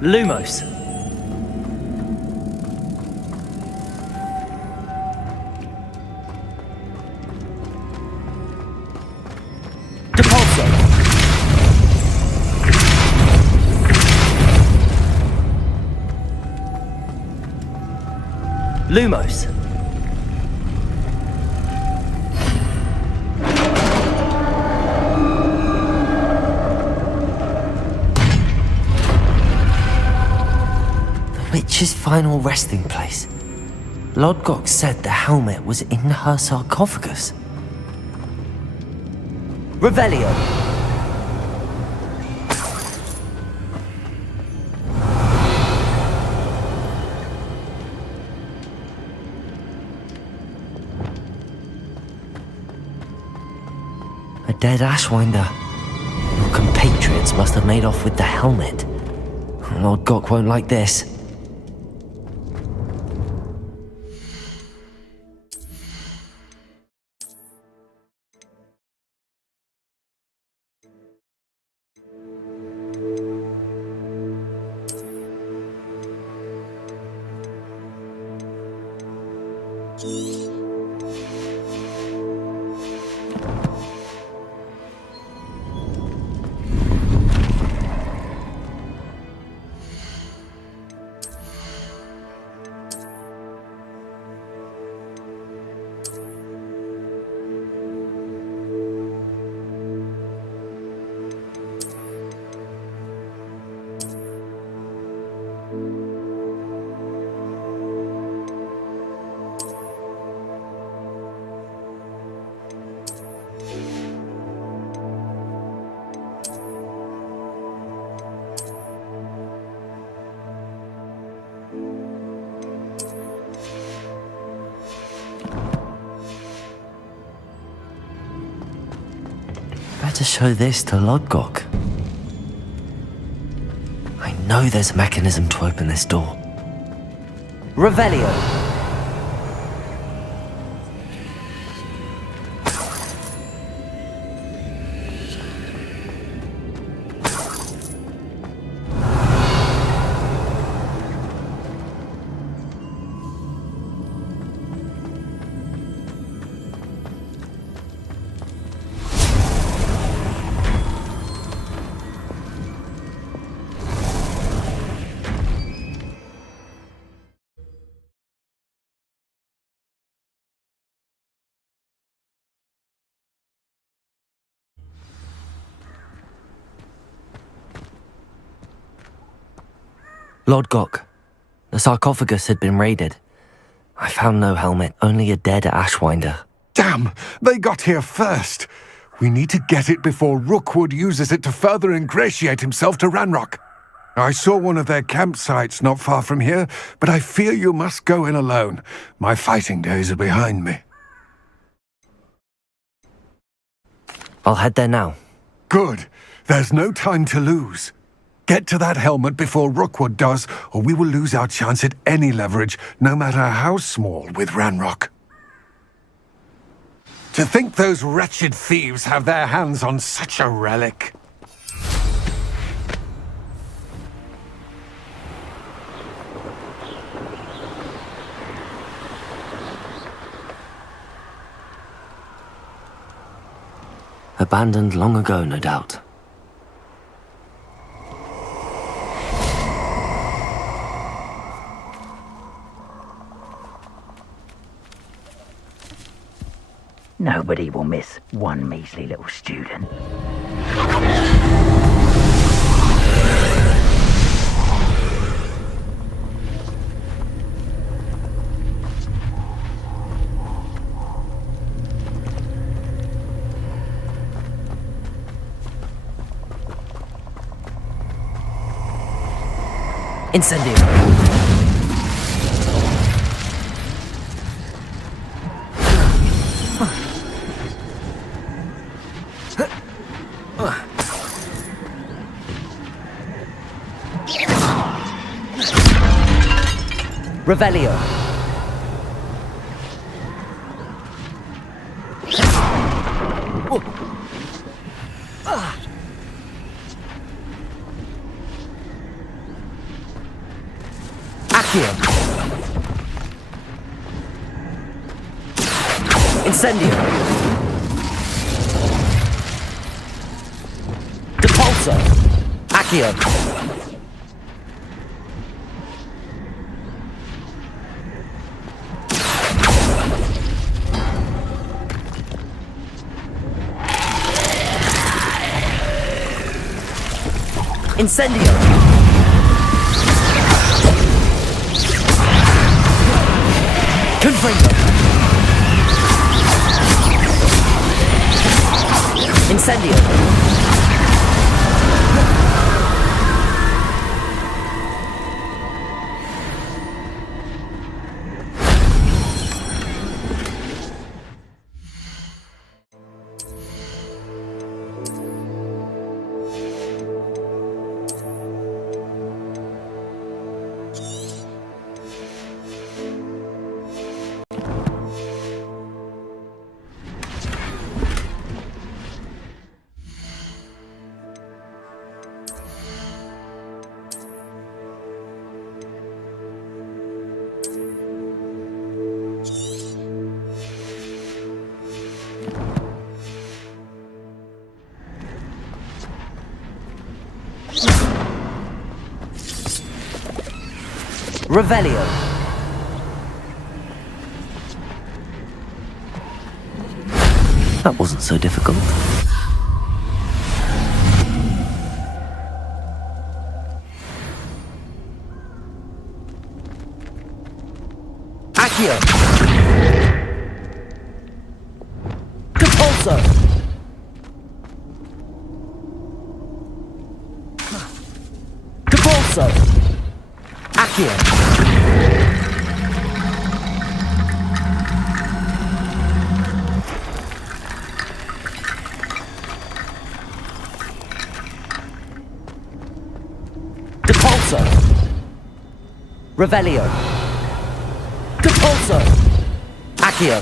Lumos. Depulsor. Lumos. Witch's final resting place. Lodgok said the helmet was in her sarcophagus. Revelio. A dead Ashwinder. Your compatriots must have made off with the helmet. Lodgok won't like this. to show this to Lodgok. I know there's a mechanism to open this door. Revelio! Lodgok, the sarcophagus had been raided. I found no helmet, only a dead Ashwinder. Damn! They got here first! We need to get it before Rookwood uses it to further ingratiate himself to Ranrock. I saw one of their campsites not far from here, but I fear you must go in alone. My fighting days are behind me. I'll head there now. Good. There's no time to lose. Get to that helmet before Rookwood does, or we will lose our chance at any leverage, no matter how small, with Ranrock. To think those wretched thieves have their hands on such a relic. Abandoned long ago, no doubt. Nobody will miss one measly little student. Incendio! Revelio! Accio! Incendio! Depulso! Accio! Incendio! Confringo! Incendio! Revelio! That wasn't so difficult. Accio! Depulso! Depulso! Accio! Revelio. Depulso. Accio.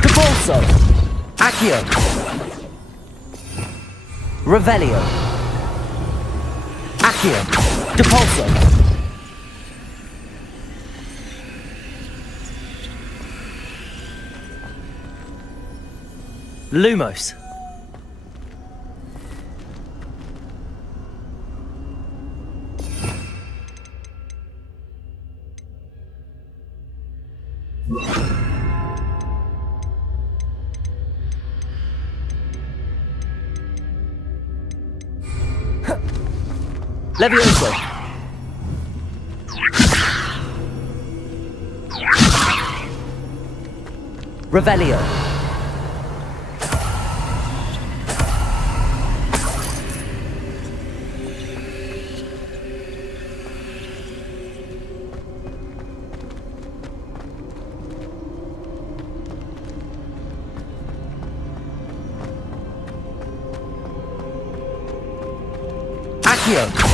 Depulso. Accio. Revelio. Accio. Depulso. Lumos. Levioso. Revelio. Accio.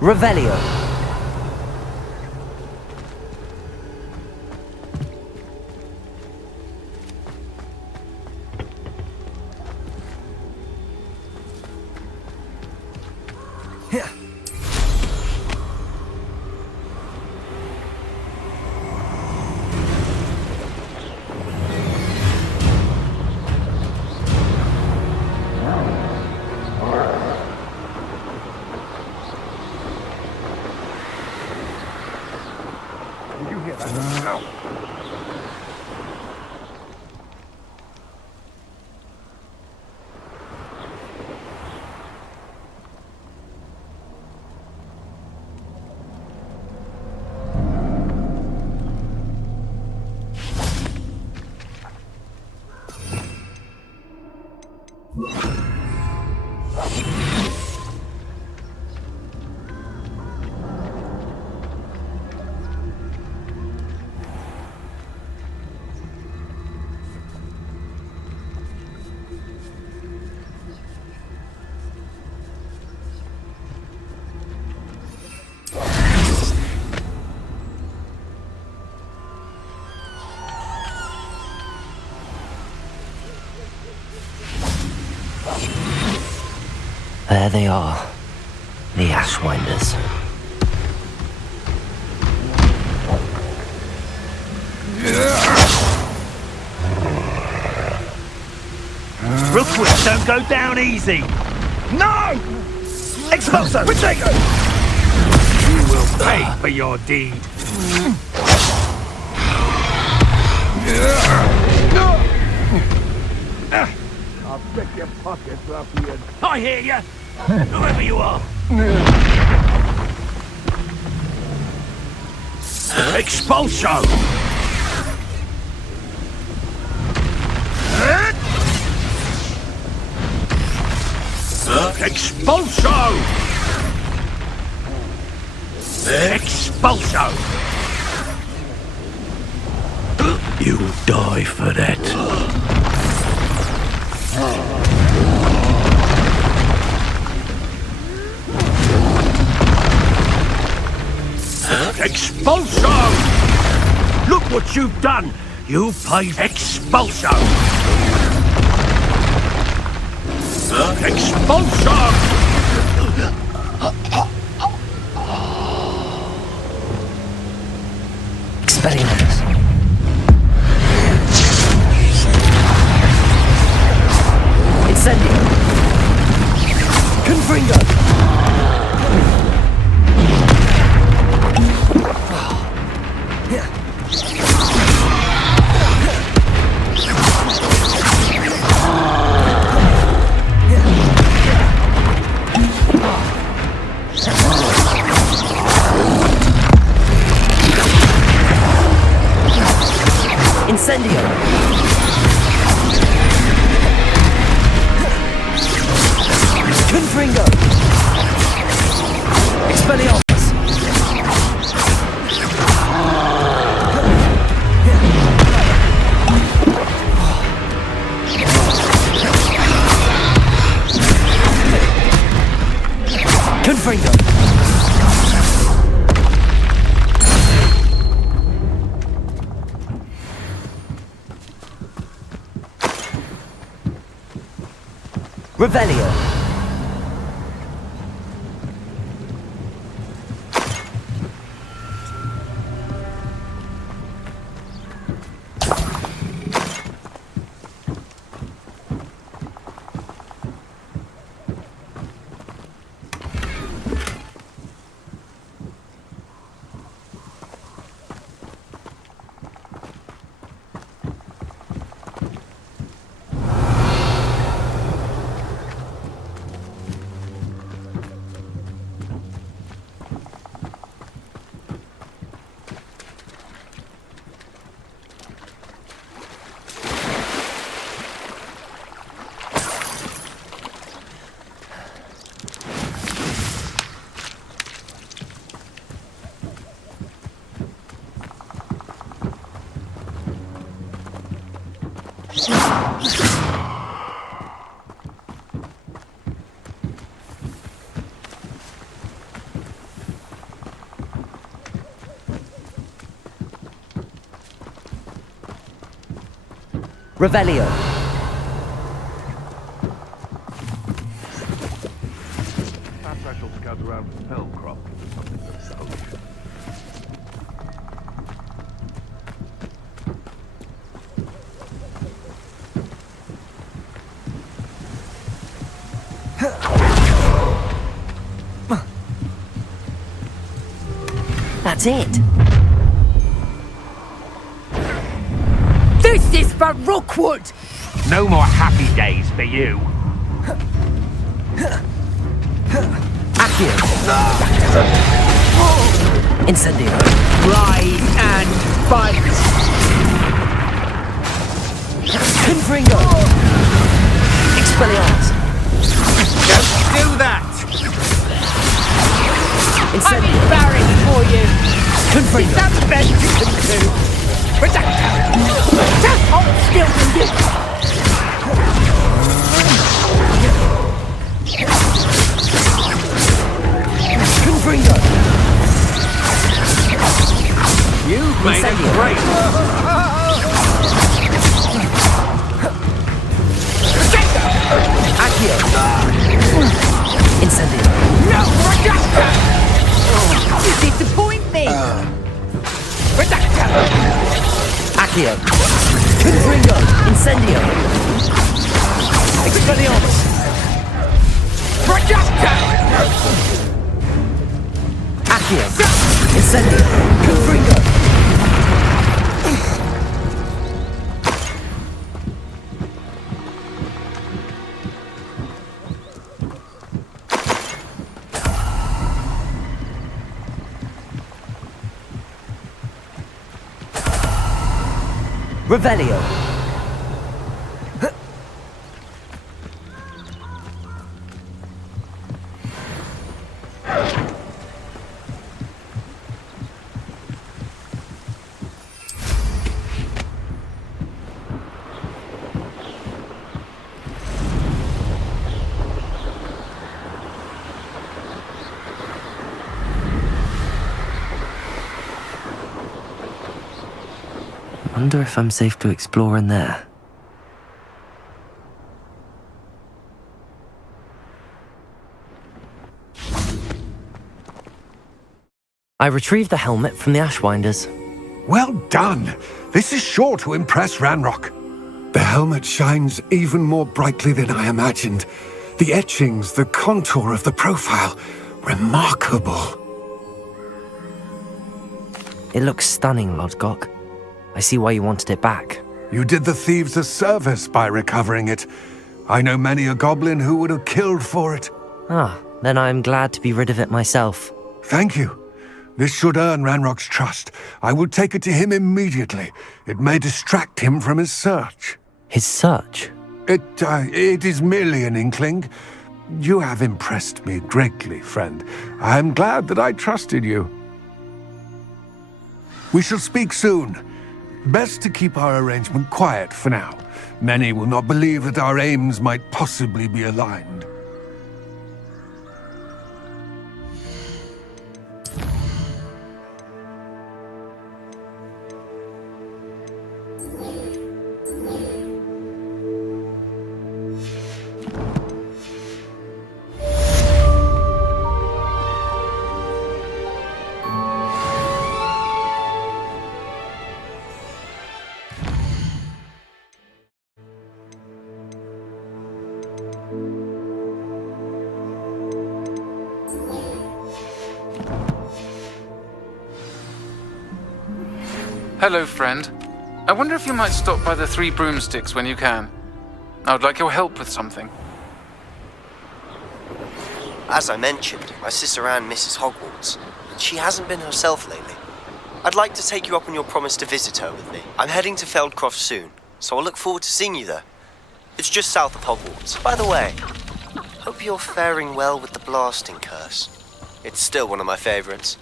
Revelio. There they are, the Ashwinders. Rookwoods don't go down easy. No! Expulso! Protego! You will pay for your deed. I'll pick your pockets, ruffian. I hear you! Whoever you are! Expulso! Expulso! Expulso! You'll die for that. Expulso! Look what you've done! You paid Expulso! Expulso! Expelliarmus. Incendio. Confringo. Incendio! Confringo! Expelliarmus! Confringo! Revelio! Revelio. Perhaps I shall scout around Spellcroft for something of salvation. That's it. This is for Rookwood! No more happy days for you. Accio. Incendio. Rise and fight! Confringo. Expelliarmus. Don't do that! Incendio. I'm embarrassed for you! Confringo. It's the best you can do! Reducto! Just hold still, will you? Confringo. You've made a great... Accio. Incendio. No, Reducto! You disappoint me! Reducto! Accio. Confringo. Incendio. Expelliarmus. Reducto! Accio. Incendio. Confringo. Revelio. Wonder if I'm safe to explore in there. I retrieved the helmet from the Ashwinders. Well done! This is sure to impress Ranrock. The helmet shines even more brightly than I imagined. The etchings, the contour of the profile, remarkable. It looks stunning, Lodgok. I see why you wanted it back. You did the thieves a service by recovering it. I know many a goblin who would have killed for it. Ah, then I'm glad to be rid of it myself. Thank you. This should earn Ranrock's trust. I will take it to him immediately. It may distract him from his search. His search? It is merely an inkling. You have impressed me greatly, friend. I am glad that I trusted you. We shall speak soon. Best to keep our arrangement quiet for now. Many will not believe that our aims might possibly be aligned. Hello, friend. I wonder if you might stop by the Three Broomsticks when you can. I would like your help with something. As I mentioned, my sister Anne misses Hogwarts, and she hasn't been herself lately. I'd like to take you up on your promise to visit her with me. I'm heading to Feldcroft soon, so I'll look forward to seeing you there. It's just south of Hogwarts. By the way, hope you're faring well with the blasting curse. It's still one of my favorites.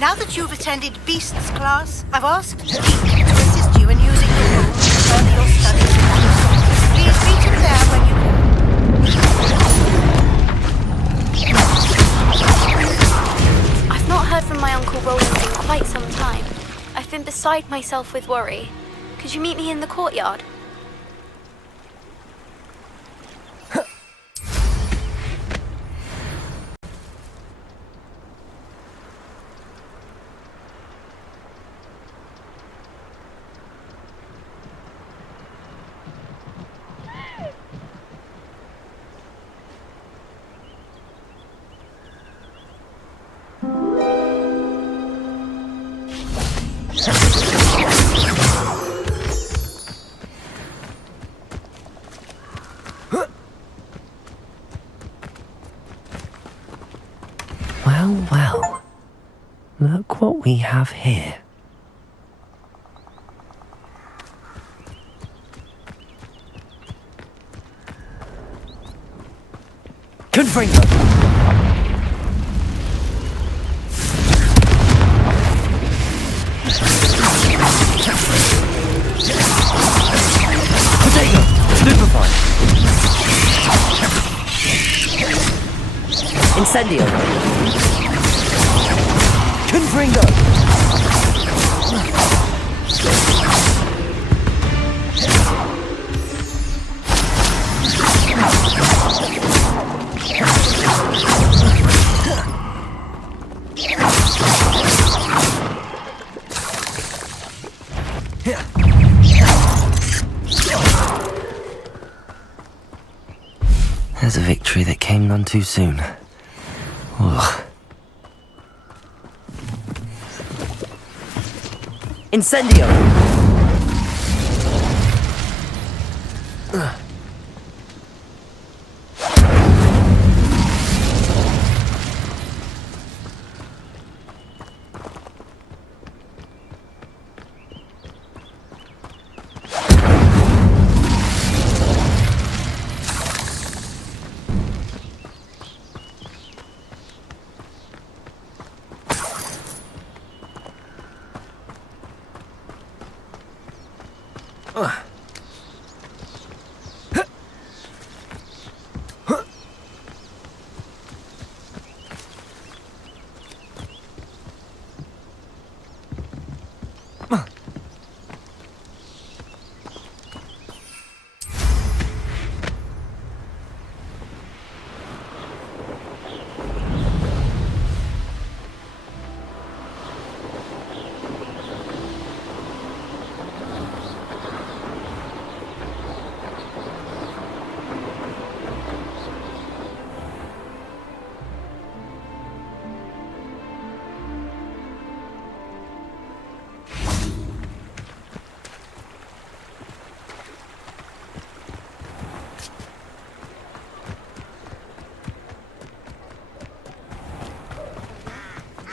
Now that you've attended Beasts class, I've asked Dean to assist you in using the room to further your studies. Please meet him there when you I've not heard from my Uncle Roland in quite some time. I've been beside myself with worry. Could you meet me in the courtyard? Well, look what we have here. Confringo! Potato! Stupefy! Incendio! Confringo! There's a victory that came none too soon. Ugh. Incendio!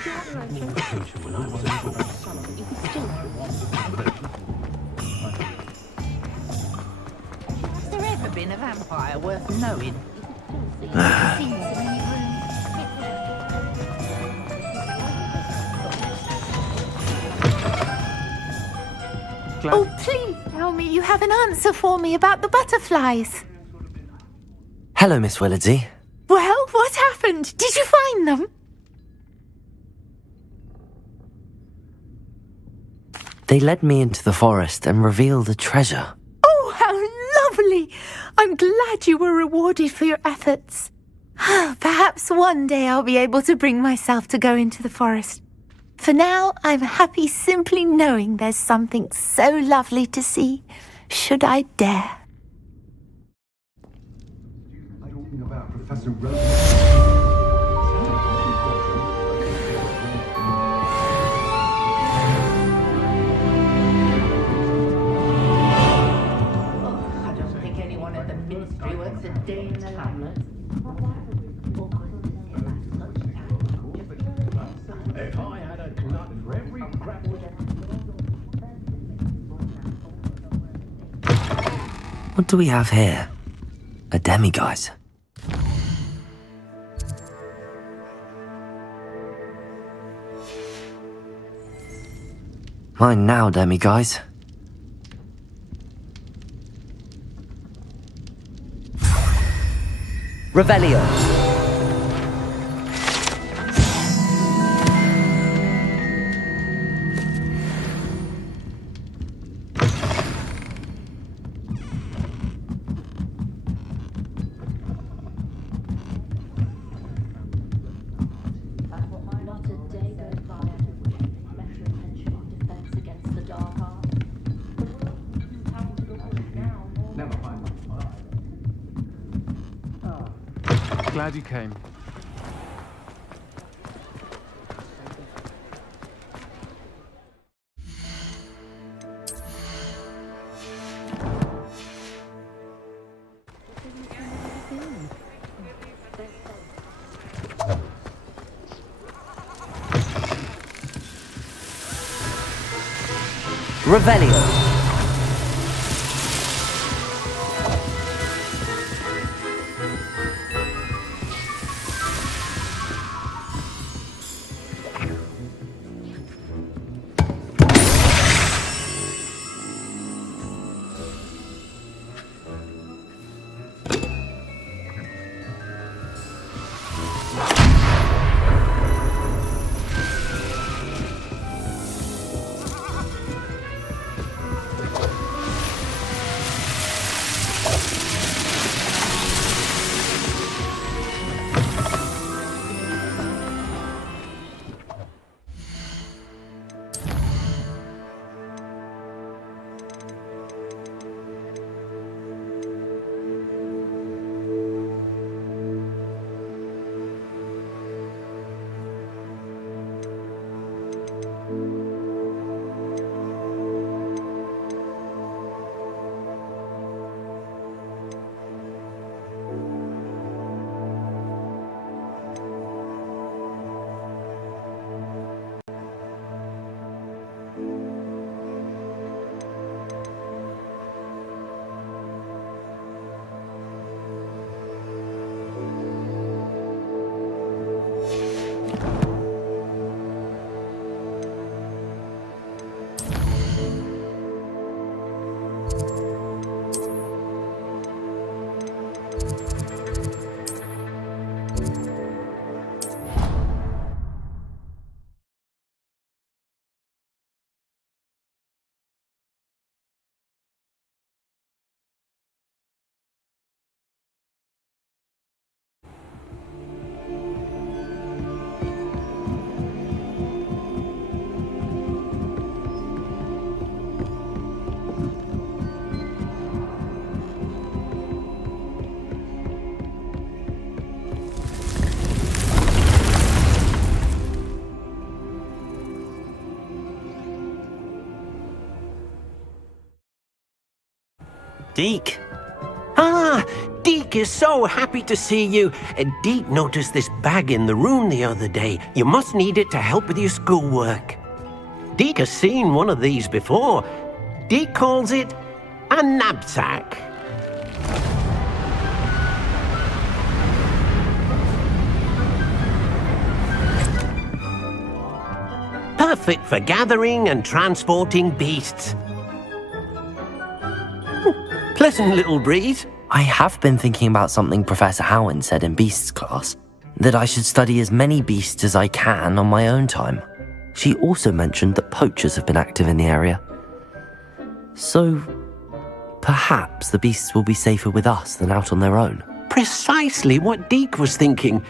Has there ever been a vampire worth knowing? Oh, please tell me you have an answer for me about the butterflies. Hello, Miss Willardsey. Well, what happened? Did you find them? They led me into the forest and revealed a treasure. Oh, how lovely! I'm glad you were rewarded for your efforts. Perhaps one day I'll be able to bring myself to go into the forest. For now, I'm happy simply knowing there's something so lovely to see, should I dare. I don't think anyone at the ministry works a day in the hamlet. If I had a nut for every crap. What do we have here? A demiguise. Mine now, demiguise. Revelio. Glad you came. Revelio. Deke. Ah, Deke Deek is so happy to see you. Deek noticed this bag in the room the other day. You must need it to help with your schoolwork. Deek has seen one of these before. Deek calls it a knapsack. Perfect for gathering and transporting beasts. Pleasant little breeze. I have been thinking about something Professor Howin said in Beasts class, that I should study as many beasts as I can on my own time. She also mentioned that poachers have been active in the area. So, perhaps the beasts will be safer with us than out on their own. Precisely what Deek was thinking.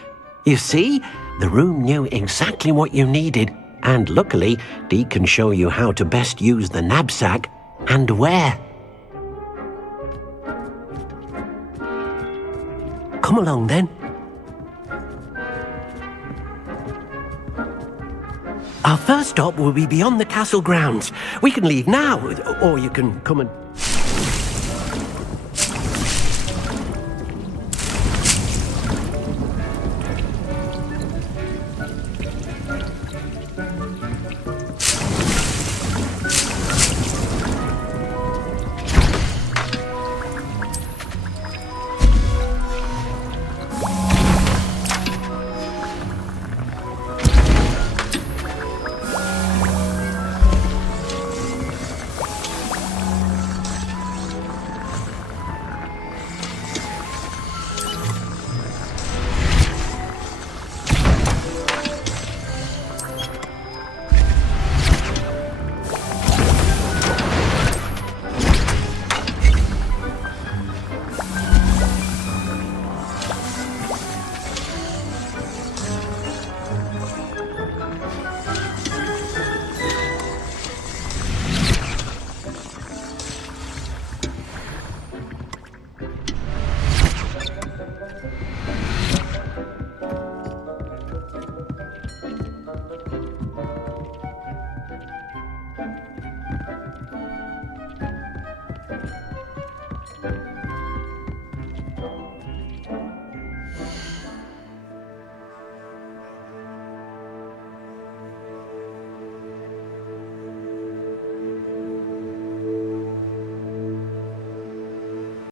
You see, the room knew exactly what you needed, and luckily, Deek can show you how to best use the knapsack and where. Come along then. Our first stop will be beyond the castle grounds. We can leave now, or you can come and